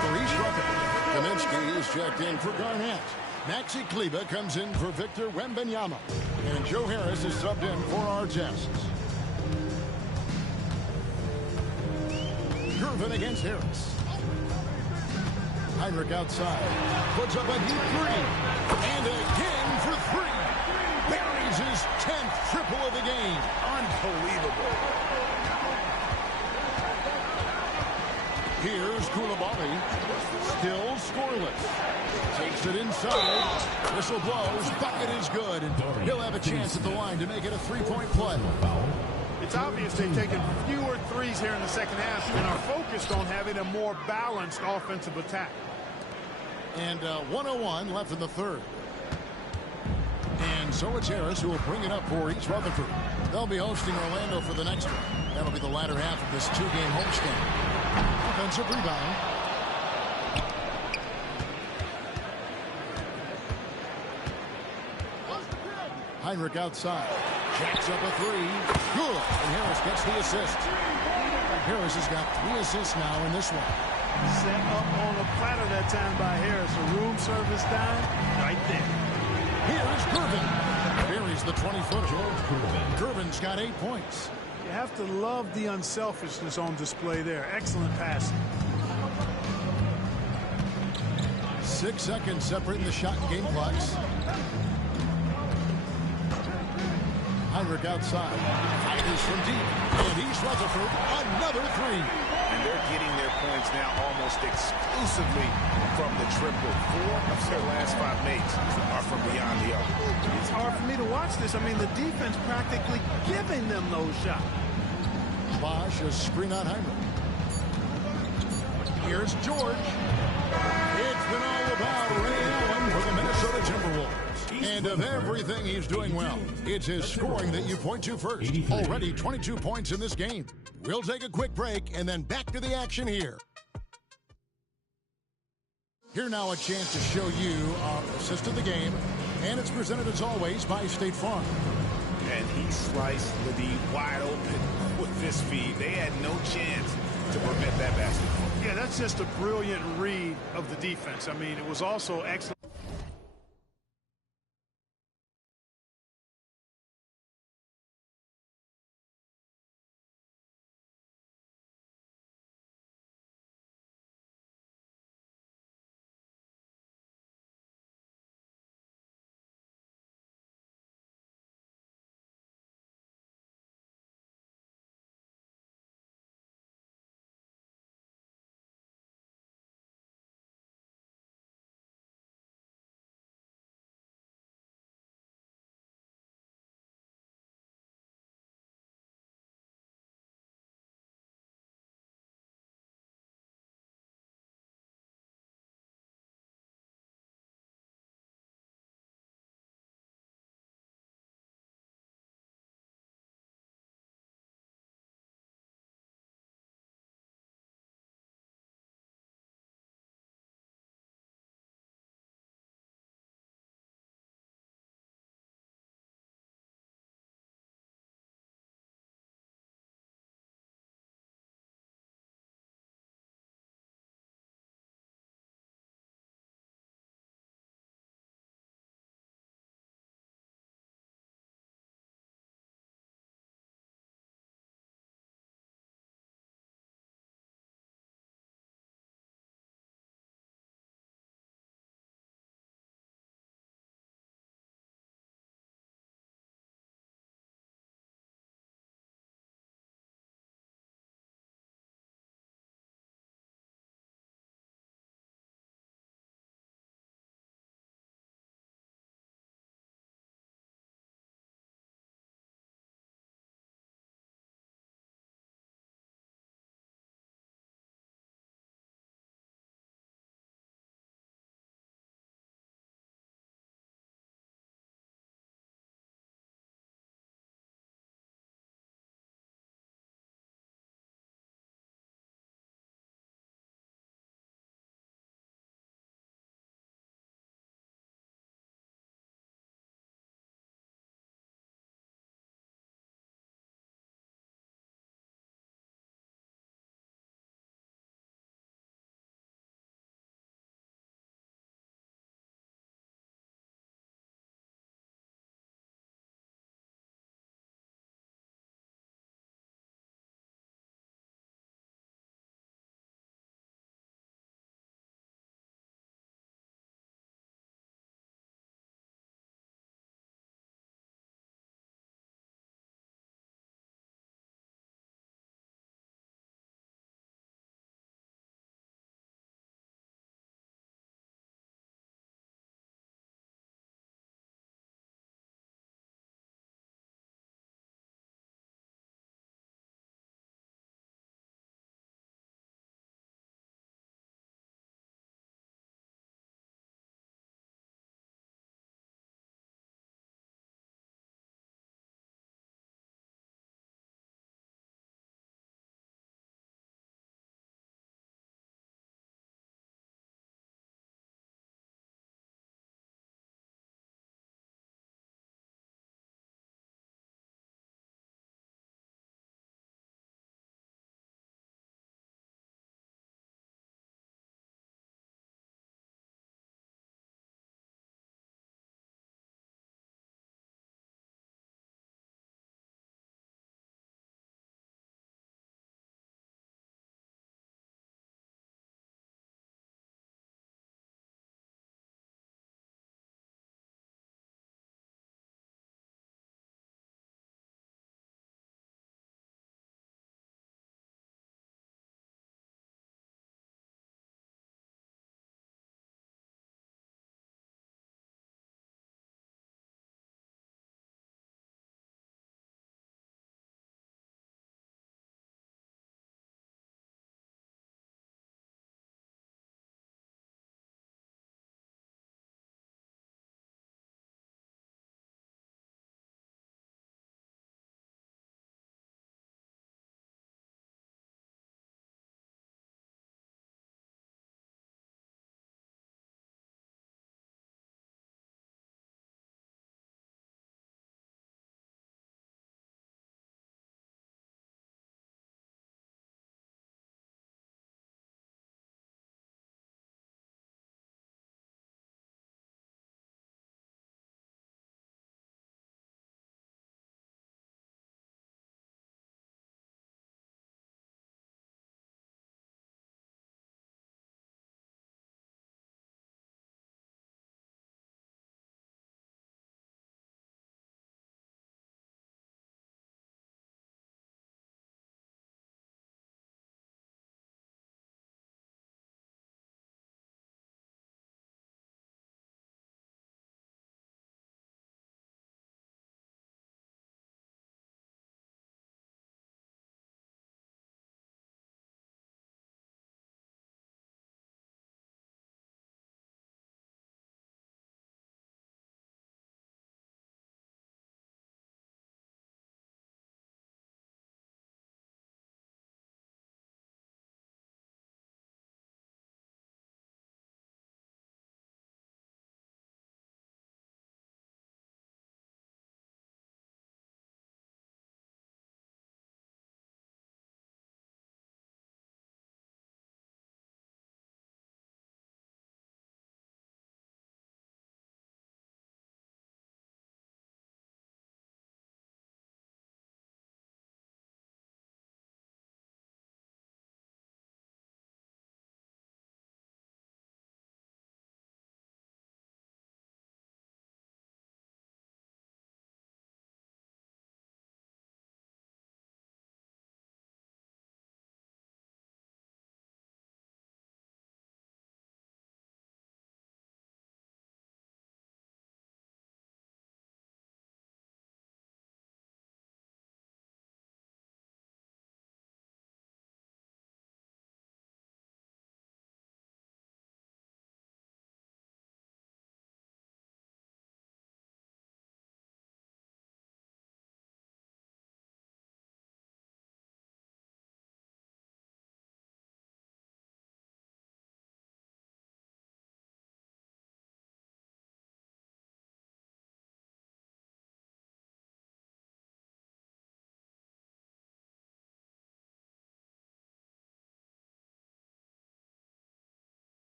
for East Rutherford. Kaminsky is checked in for Garnett. Maxi Kleba comes in for Victor Wembanyama. And Joe Harris is subbed in for Artest. Gervin against Harris. Heinrich outside. Puts up a deep three. And again for three. Buries his 10th triple of the game. Unbelievable. Here's Koulibaly. Still scoreless. Takes it inside. Whistle blows. Bucket is good. And he'll have a chance at the line to make it a three-point play. It's obvious they've taken fewer threes here in the second half and are focused on having a more balanced offensive attack. And 1:01 left in the third. And so it's Harris who will bring it up for East Rutherford. They'll be hosting Orlando for the next one. That'll be the latter half of this two-game homestand. Offensive rebound. Heinrich outside. Jacks up a three. Good. And Harris gets the assist. Harris has got 3 assists now in this one. Set up on a platter that time by Harris. A room service dime right there. Here's Gervin. Buries the 20-footer. Gervin's got 8 points. You have to love the unselfishness on display there. Excellent passing. 6 seconds separating the shot and game clocks. Heinrich outside. Fires from deep. And East Rutherford, another three. And they're getting their points now almost exclusively from the triple. 4 of their last 5 makes are from beyond the arc. It's hard for me to watch this. I mean, the defense practically giving them those shots. Bosch, a screen on Heinrich. Here's George. It's been all about Ray Allen for the Minnesota Timberwolves. And of everything he's doing well, it's his scoring that you point to first. Already 22 points in this game. We'll take a quick break and then back to the action here. Here now a chance to show you our assist of the game. And it's presented as always by State Farm. And he sliced the D wide open with this feed. They had no chance to prevent that basket. Yeah, that's just a brilliant read of the defense. I mean, it was also excellent.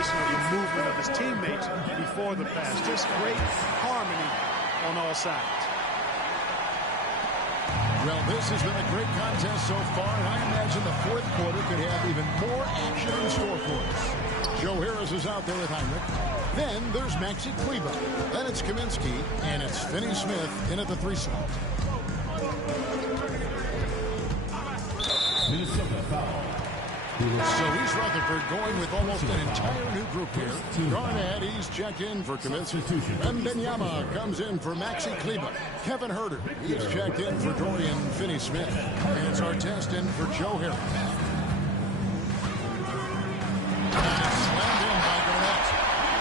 coordination of the movement of his teammates before the pass. Just great harmony on all sides. Well, this has been a great contest so far, and I imagine the fourth quarter could have even more action in store for us. Joe Harris is out there with Heinrich. Then there's Maxi Kleber. Then it's Kaminsky, and it's Finney Smith in at the 3 slot. Minnesota foul. So East Rutherford going with almost an entire new group here. Garnett, he's checked in for Kaminsky. Wembanyama comes in for Maxi Kleber. Kevin Herter, he's checked in for Dorian Finney-Smith. And it's Artest in for Joe Harris. Slammed in by Garnett.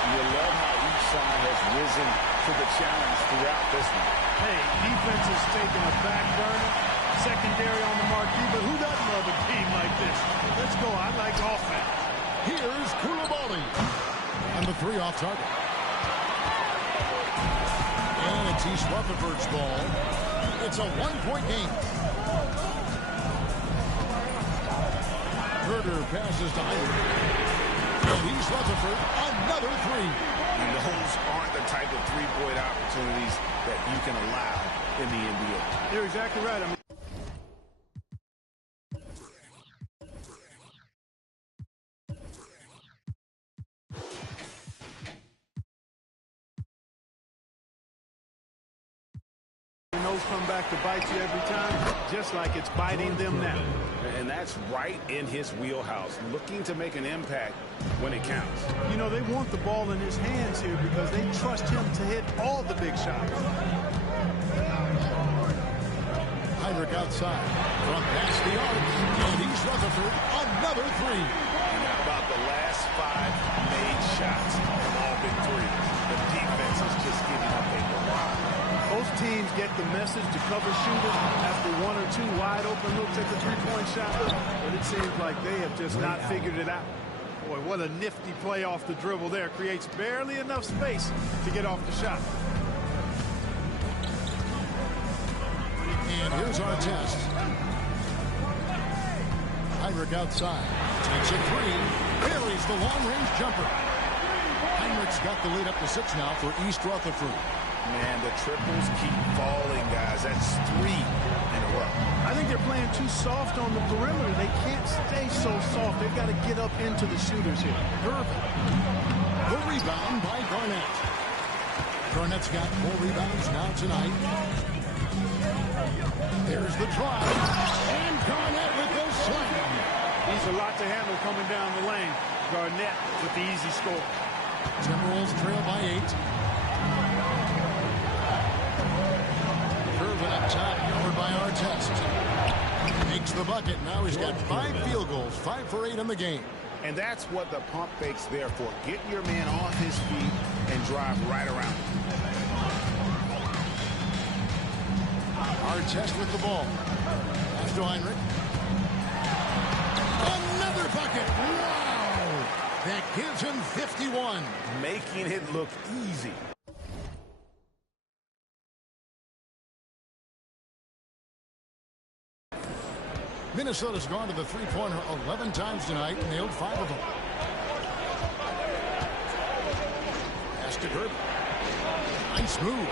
You love how each side has risen to the challenge throughout this one. Hey, defense is taking a back burner. Secondary on the marquee, but who doesn't love a team like this? Let's go. I like offense. Here's Koulibaly. And the 3 off target. And it's East Rutherford's ball. It's a 1-point game. Herter passes to Heinrich. And East Rutherford, another 3. And those aren't the type of three-point opportunities that you can allow in the NBA. You're exactly right. I mean, those come back to bite you every time, just like it's biting them now. And that's right in his wheelhouse, looking to make an impact when it counts. You know, they want the ball in his hands here because they trust him to hit all the big shots. Heinrich outside. From past the arc. And East Rutherford, another 3. And how about the last 5 made shots have all been threes? The defense is just giving up a barrage. Most teams get the message to cover shooters after 1 or 2 wide open looks at the three-point shot, but it seems like they have just not figured it out. Boy, what a nifty play off the dribble there. Creates barely enough space to get off the shot. And here's our test. Heinrich outside. Takes a 3. Buries the long-range jumper. Heinrich's got the lead up to 6 now for East Rutherford. Man, the triples keep falling, guys. That's 3 in a row. I think they're playing too soft on the perimeter. They can't stay so soft. They've got to get up into the shooters here. Irvin. The rebound by Garnett. Garnett's got 4 rebounds now tonight. There's the drive. And Garnett with the slam. He's a lot to handle coming down the lane. Garnett with the easy score. Timberwolves trail by 8. Irvin up top, covered by Artest. Makes the bucket. Now he's got 5 field goals, 5 for 8 in the game. And that's what the pump fake's there for. Get your man off his feet and drive right around him. Artest with the ball. Pass to Heinrich. Another bucket. Wow! That gives him 51. Making it look easy. Minnesota's gone to the three-pointer 11 times tonight and nailed 5 of them. Pass to Gerber. Nice move.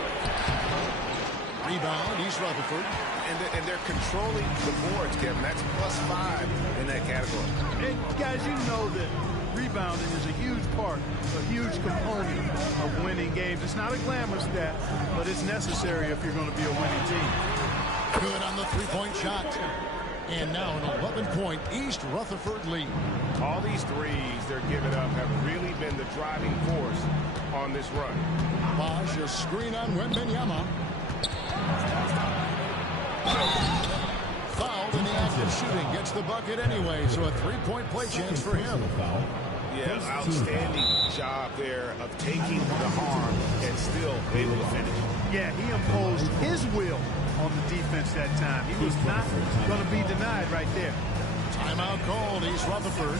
Rebound, East Rutherford. And they're controlling the boards, Kevin. That's +5 in that category. And guys, you know that rebounding is a huge part, a huge component of winning games. It's not a glamour stat, but it's necessary if you're going to be a winning team. Good on the three-point shot. And now an 11-point East Rutherford lead. All these threes they're giving up have really been the driving force on this run. Bosch, a screen on Wembanyama. Fouled in the act of shooting. Gets the bucket anyway, so a 3-point play chance for him. Yeah, outstanding job there of taking the harm and still able to finish. Yeah, he imposed his will on the defense that time. He was not going to be denied right there. Timeout called, East Rutherford.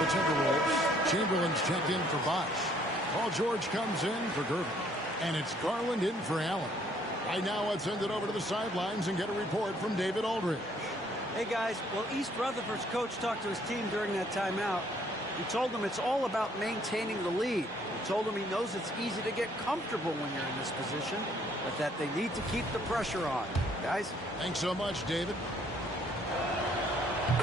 the Timberwolves. Chamberlain's checked in for Bosch. Paul George comes in for Gervin. And it's Garland in for Allen. Right now, let's send it over to the sidelines and get a report from David Aldridge. Hey, guys. Well, East Rutherford's coach talked to his team during that timeout. He told them it's all about maintaining the lead. He told them he knows it's easy to get comfortable when you're in this position, but that they need to keep the pressure on. Guys? Thanks so much, David.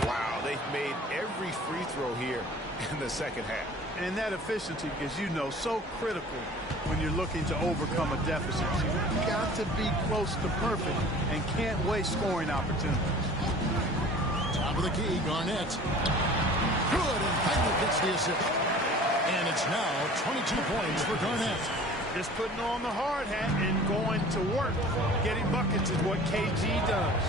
Wow, they've made every free throw here in the second half. And that efficiency is, so critical when you're looking to overcome a deficit. You've got to be close to perfect and can't waste scoring opportunities. Top of the key, Garnett. Good, and Heinrich gets the assist. And it's now 22 points for Garnett. Just putting on the hard hat and going to work. Getting buckets is what KG does.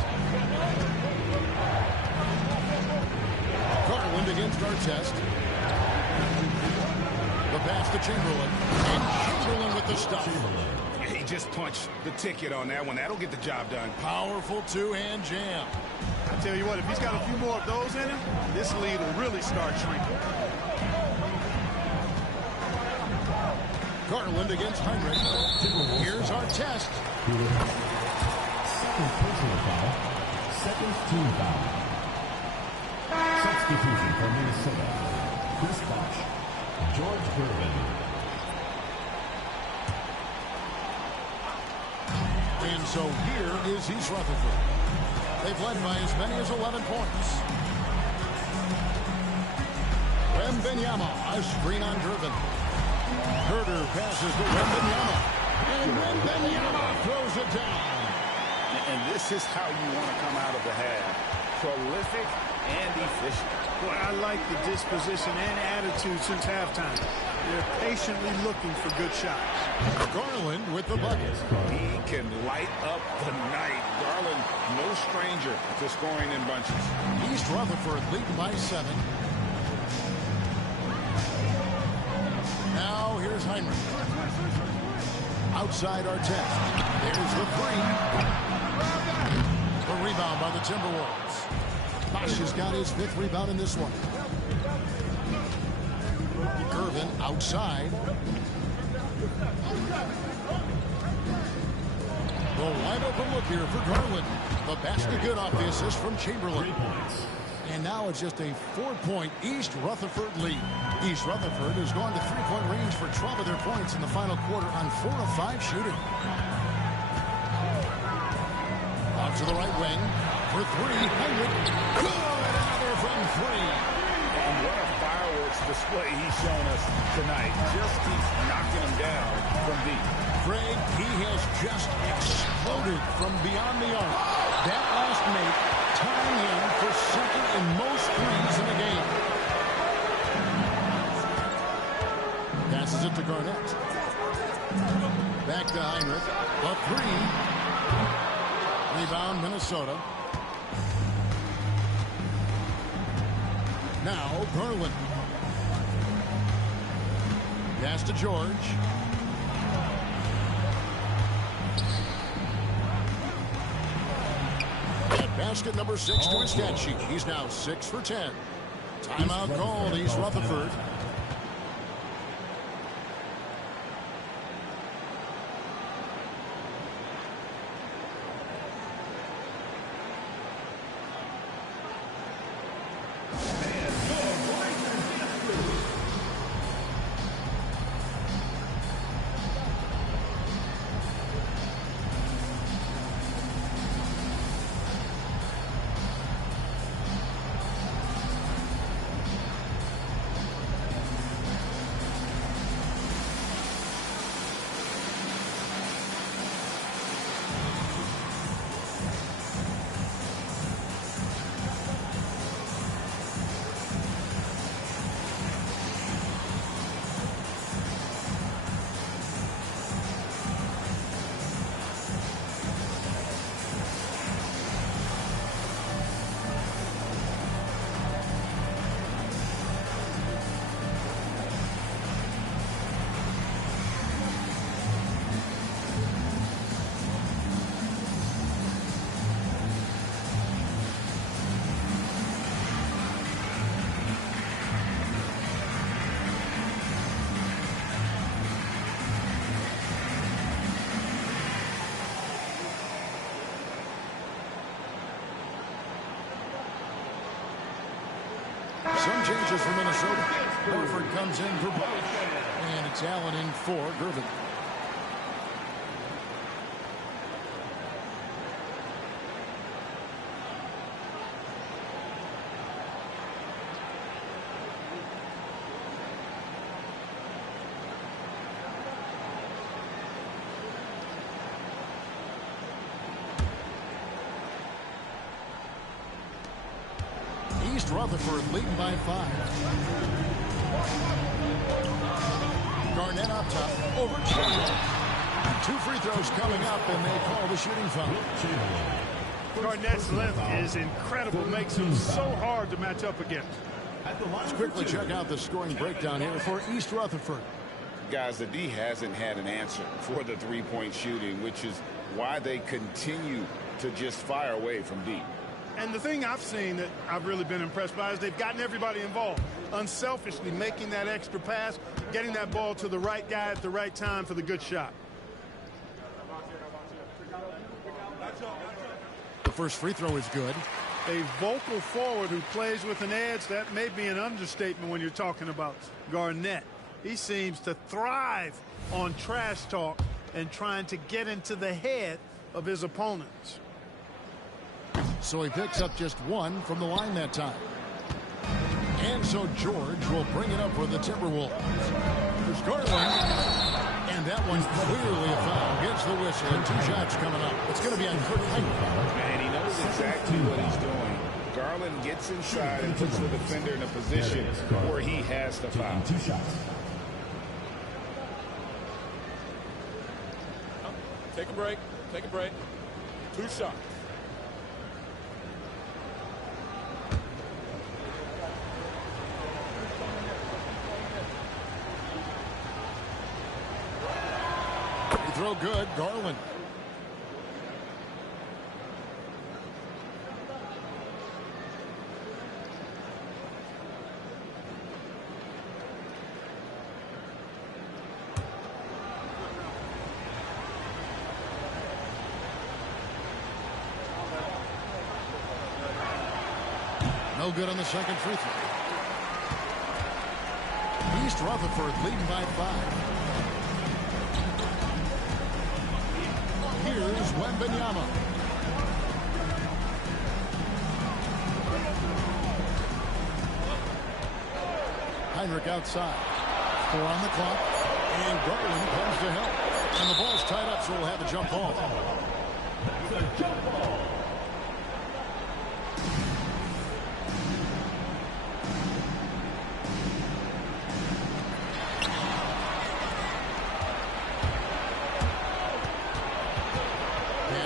Garland against Artest. The pass to Chamberlain. And Chamberlain with the stop. He just punched the ticket on that one. That'll get the job done. Powerful two-hand jam. I tell you what, if he's got a few more of those in him, this lead will really start shrinking. Garland against Heinrich. Here's Artest. Second personal foul. Second team foul. Substitution for Minnesota. Chris Bosh. George Gervin. And so here is East Rutherford. They've led by as many as 11 points. Wembanyama, a screen on Gervin. Herder passes to Wembanyama. And Wembanyama throws it down. And this is how you want to come out of the half. Prolific and efficient. Boy, I like the disposition and attitude since halftime. They're patiently looking for good shots. Garland with the bucket. He can light up the night. Garland, no stranger to scoring in bunches. East Rutherford leading by 7. Now here's Heinrich. Outside Artest. There's the 3. The rebound by the Timberwolves. Bosch has got his 5th rebound in this one. Gervin outside. The wide open look here for Garland. The basket good off the assist from Chamberlain. And now it's just a 4-point East Rutherford lead. East Rutherford has gone to 3-point range for 12 of their points in the final quarter on 4 of 5 shooting. Out to the right wing for 3. Heinrich. Good. Another from 3. And what a fireworks display he's shown us tonight. Just keeps knocking him down from deep. Greg, he has just exploded from beyond the arc. That last make tying him for second in most threes in the game. Passes it to Garnett. Back to Heinrich. The 3. Rebound, Minnesota. Now, Garland. Pass to George. And basket number 6 to his stat sheet. He's now 6 for 10. Timeout called, East Rutherford. Some changes for Minnesota. Horford comes in for both. And it's Allen in for Gervin. East Rutherford leading by 5. Garnett up top. Over Chamberlain. 2 free throws coming up, and they call the shooting foul. Garnett's length is incredible. Makes him so hard to match up against. Let's quickly check out the scoring breakdown here for East Rutherford. Guys, the D hasn't had an answer for the three-point shooting, which is why they continue to just fire away from deep. And the thing I've seen that I've really been impressed by is they've gotten everybody involved, unselfishly making that extra pass, getting that ball to the right guy at the right time for the good shot. The first free throw is good. A vocal forward who plays with an edge, that may be an understatement when you're talking about Garnett. He seems to thrive on trash talk and trying to get into the head of his opponents. So he picks up just 1 from the line that time. And so George will bring it up for the Timberwolves. There's Garland. And that one clearly a foul. Gets the whistle and 2 shots coming up. It's going to be on Kurt Heinrich. And he knows exactly what he's doing. Garland gets inside and puts the defender in a position where he has to foul. 2 shots. Take a break. Take a break. 2 shots. Throw good, Garland. No good on the second free throw. East Rutherford leading by 5. Here's Wembanyama. Heinrich outside. 4 on the clock. And Garland comes to help. And the ball's tied up, so we'll have a jump ball.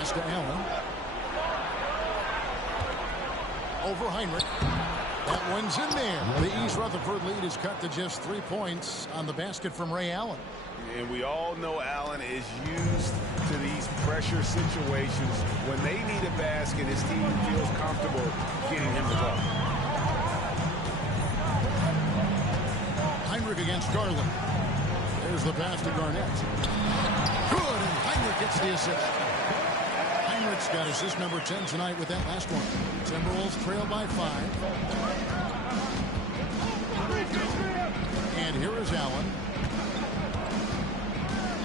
To Allen. Over Heinrich. That one's in there. The East Rutherford lead is cut to just 3 points on the basket from Ray Allen. And we all know Allen is used to these pressure situations. When they need a basket, his team feels comfortable getting him the ball. Heinrich against Garland. There's the pass to Garnett. Good, and Heinrich gets the assist. Heinrich's got assist number 10 tonight with that last one. Timberwolves trail by 5. And here is Allen.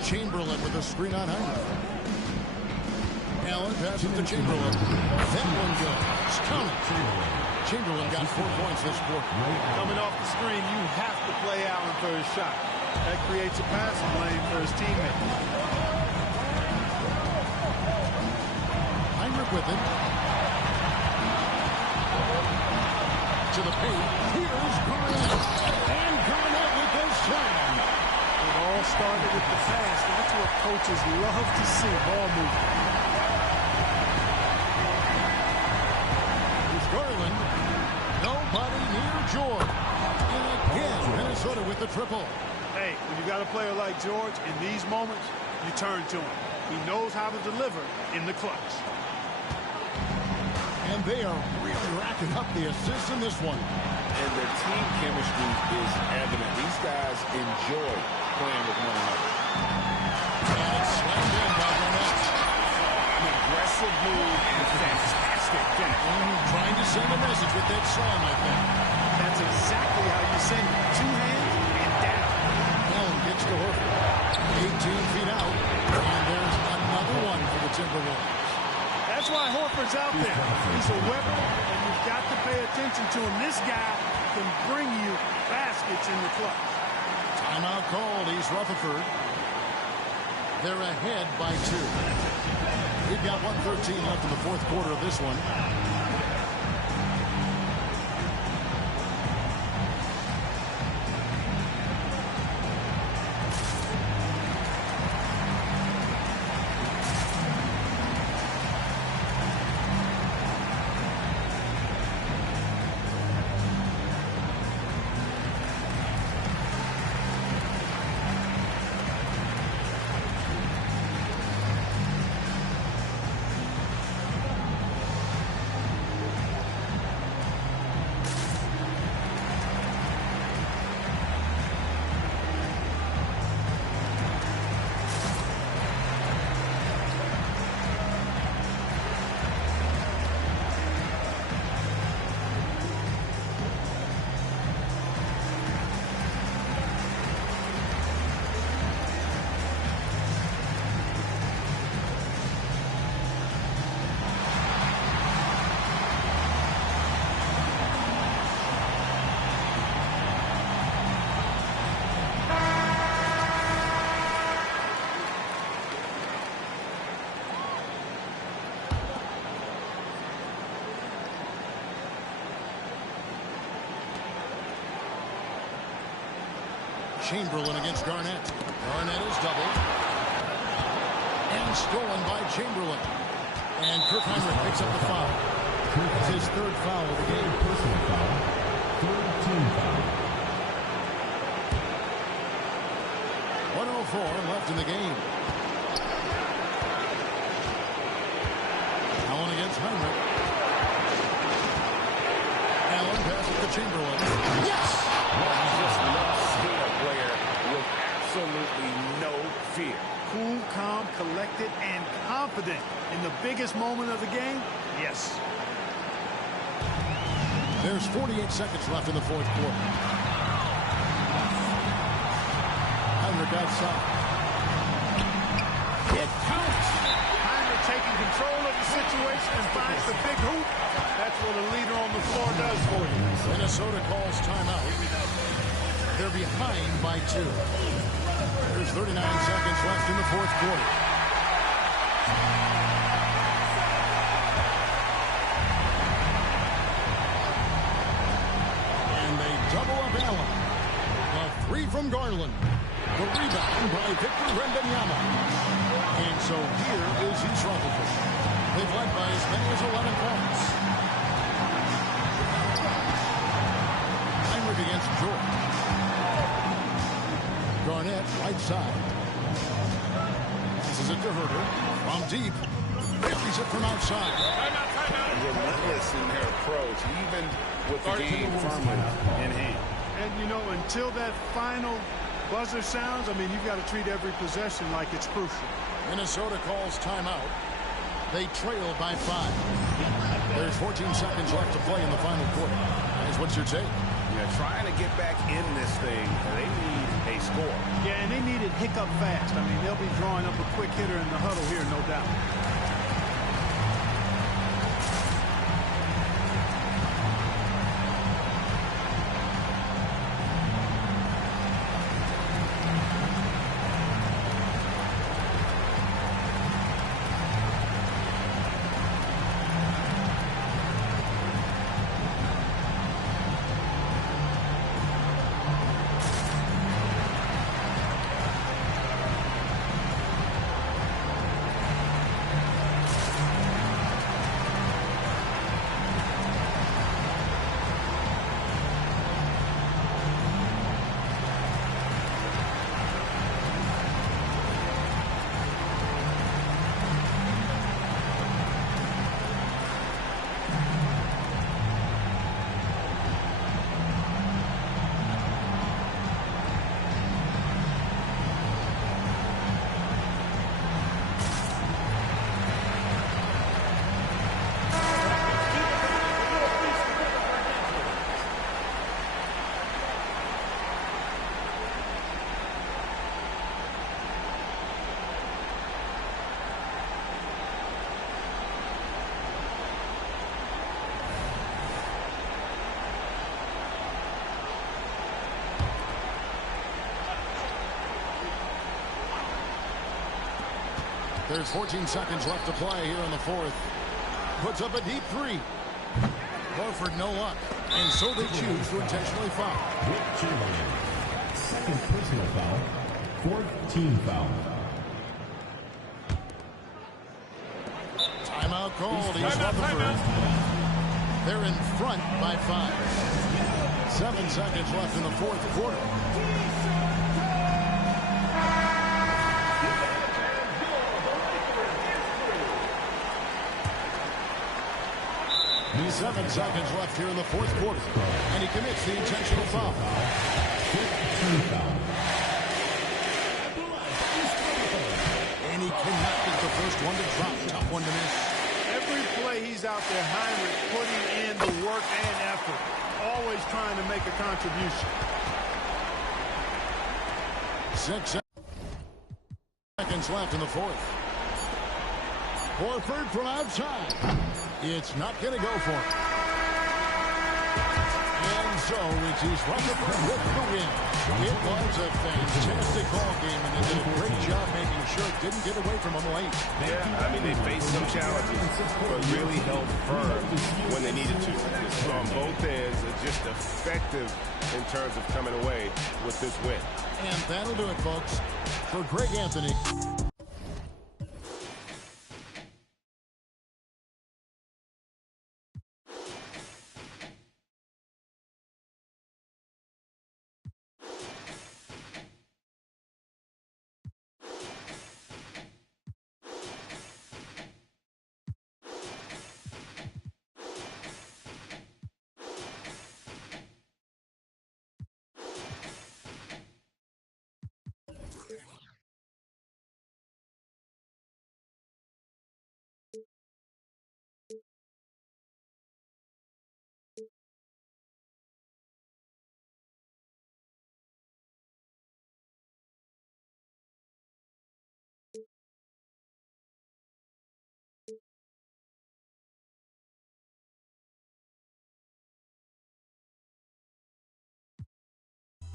Chamberlain with a screen on Heinrich. Allen passes to Chamberlain. That one goes. Chamberlain got 4 points this quarter. Coming off the screen, you have to play Allen for his shot. That creates a passing lane for his teammates. Heinrich with it. To the paint. Here's Garnett. And Garnett with the slam. It all started with the pass. That's what coaches love to see. Ball movement. Here's Garland. Nobody near George. And again, Minnesota with the triple. Hey, when you got a player like George, in these moments, you turn to him. He knows how to deliver in the clutch. And they are really racking up the assists in this one. And their team chemistry is evident. These guys enjoy playing with one another. And it's slammed in by Garnett. An aggressive move and fantastic finish. Trying to send a message with that slam, I think. That's exactly send it. Two hands and down. Allen gets to Horford. 18 feet out. And there's another one for the Timberwolves. That's why Horford's out there. He's a weapon, and you've got to pay attention to him. This guy can bring you baskets in the clutch. Timeout called. East Rutherford. They're ahead by 2. We've got 1:13 left in the fourth quarter of this one. Chamberlain against Garnett. Garnett is doubled. And stolen by Chamberlain. And Kirk Heinrich picks up the foul. That's his third foul of the game. Personal foul. Third team foul. 1:04 left in the game. Allen against Heinrich. Allen passes to Chamberlain. Yes! He just loves seeing a player with absolutely no fear. Cool, calm, collected, and confident in the biggest moment of the game. Yes. There's 48 seconds left in the fourth quarter. Heinrich outside. It counts. Heinrich taking control of the situation and finds the big hoop. That's what a leader on the floor does for you. Minnesota calls timeout. They're behind by 2. There's 39 seconds left in the fourth quarter. And they double up Allen. A 3 from Garland. The rebound by Victor Wembanyama. And so here is East Rutherford. They've led by as many as 11 points. Heinrich against George. Garnett, right side. This is it to Herter. From deep. He's it from outside. Relentless in their approach, even with the game firmly in hand. And, you know, until that final buzzer sounds, I mean, you've got to treat every possession like it's crucial. Minnesota calls timeout. They trail by 5. There's 14 seconds left to play in the final quarter. Guys, what's your take? Yeah, trying to get back in this thing, they need a score. Yeah, and they need it hiccup fast. I mean, they'll be drawing up a quick hitter in the huddle here, no doubt. There's 14 seconds left to play here in the fourth. Puts up a deep three. Horford no luck. And so they choose to intentionally foul. Second personal foul. Fourth team foul. Timeout called. East Rutherford. They're in front by 5. 7 seconds left in the fourth quarter. He's 7 seconds left here in the fourth quarter. And he commits the intentional foul. And he cannot get the first one to drop. Tough one to miss. Every play he's out there, Heinrich putting in the work and effort. Always trying to make a contribution. 6 seconds left in the fourth. Horford from outside. It's not going to go for him. And so it's East Rutherford with the win. It was a fantastic ball game, and they did a great job making sure it didn't get away from them late. Yeah, I mean, they faced some challenges, but really held firm when they needed to. On both ends, just effective in terms of coming away with this win. And that'll do it, folks. For Greg Anthony.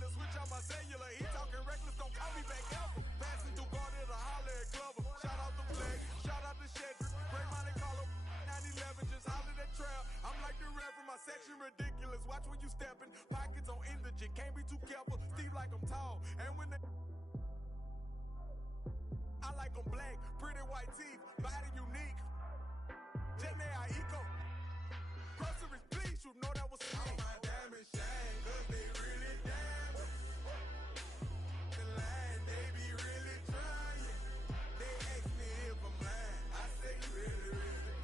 Switch out my cellular, he talking reckless, don't call me back ever. Passing through guard at a holler at Glover. Shout out the flag, shout out to Shedrick. Great Monte Carlo, 911, just hollered at trail. I'm like the rev from my section, ridiculous. Watch when you stepping, pockets on indigent, can't be too careful. Steve like I'm tall, and when they I like them black, pretty white teeth, body unique. Jenny I eco. Groceries, please, you know that was me. All my diamond shine, cause they really damn. The line, they be really trying. They ask me if I'm lying. I say really, really.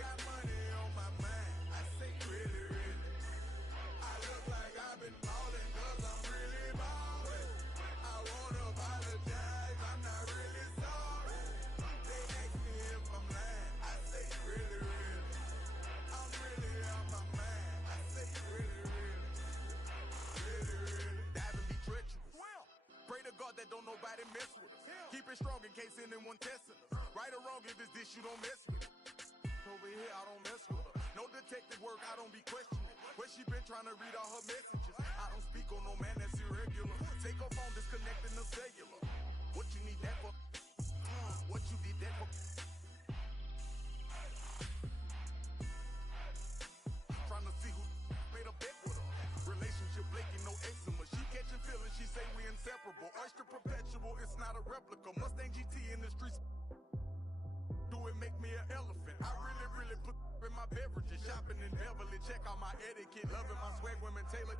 Got money on my mind. I say really, really. I look like I've been ballin' cause I'm really ballin'. I wanna apologize, I'm not really sorry. They ask me if I'm lying. I say really, really. I'm really out my mind. I say really, really. Really, really. Diving be treacherous. Pray to God that don't nobody mess with us. Keep it strong in case anyone testing us. Right or wrong, if it's this, you don't mess with it. Over here, I don't mess with her. No detective work, I don't be questioning. Where she been trying to read all her messages. I don't speak on no man that's irregular. Take her phone, disconnecting the cellular. What you need that for? What you did that for? Trying to see who made a bet with her. Relationship Blakey, no eczema. She catching feelings, she say we inseparable. Oyster perpetual, it's not a replica. Mustang GT in the streets. Do it make me an elephant? I really, really put in my beverages. Shopping in Beverly, check out my etiquette. Loving my swag, women Taylor.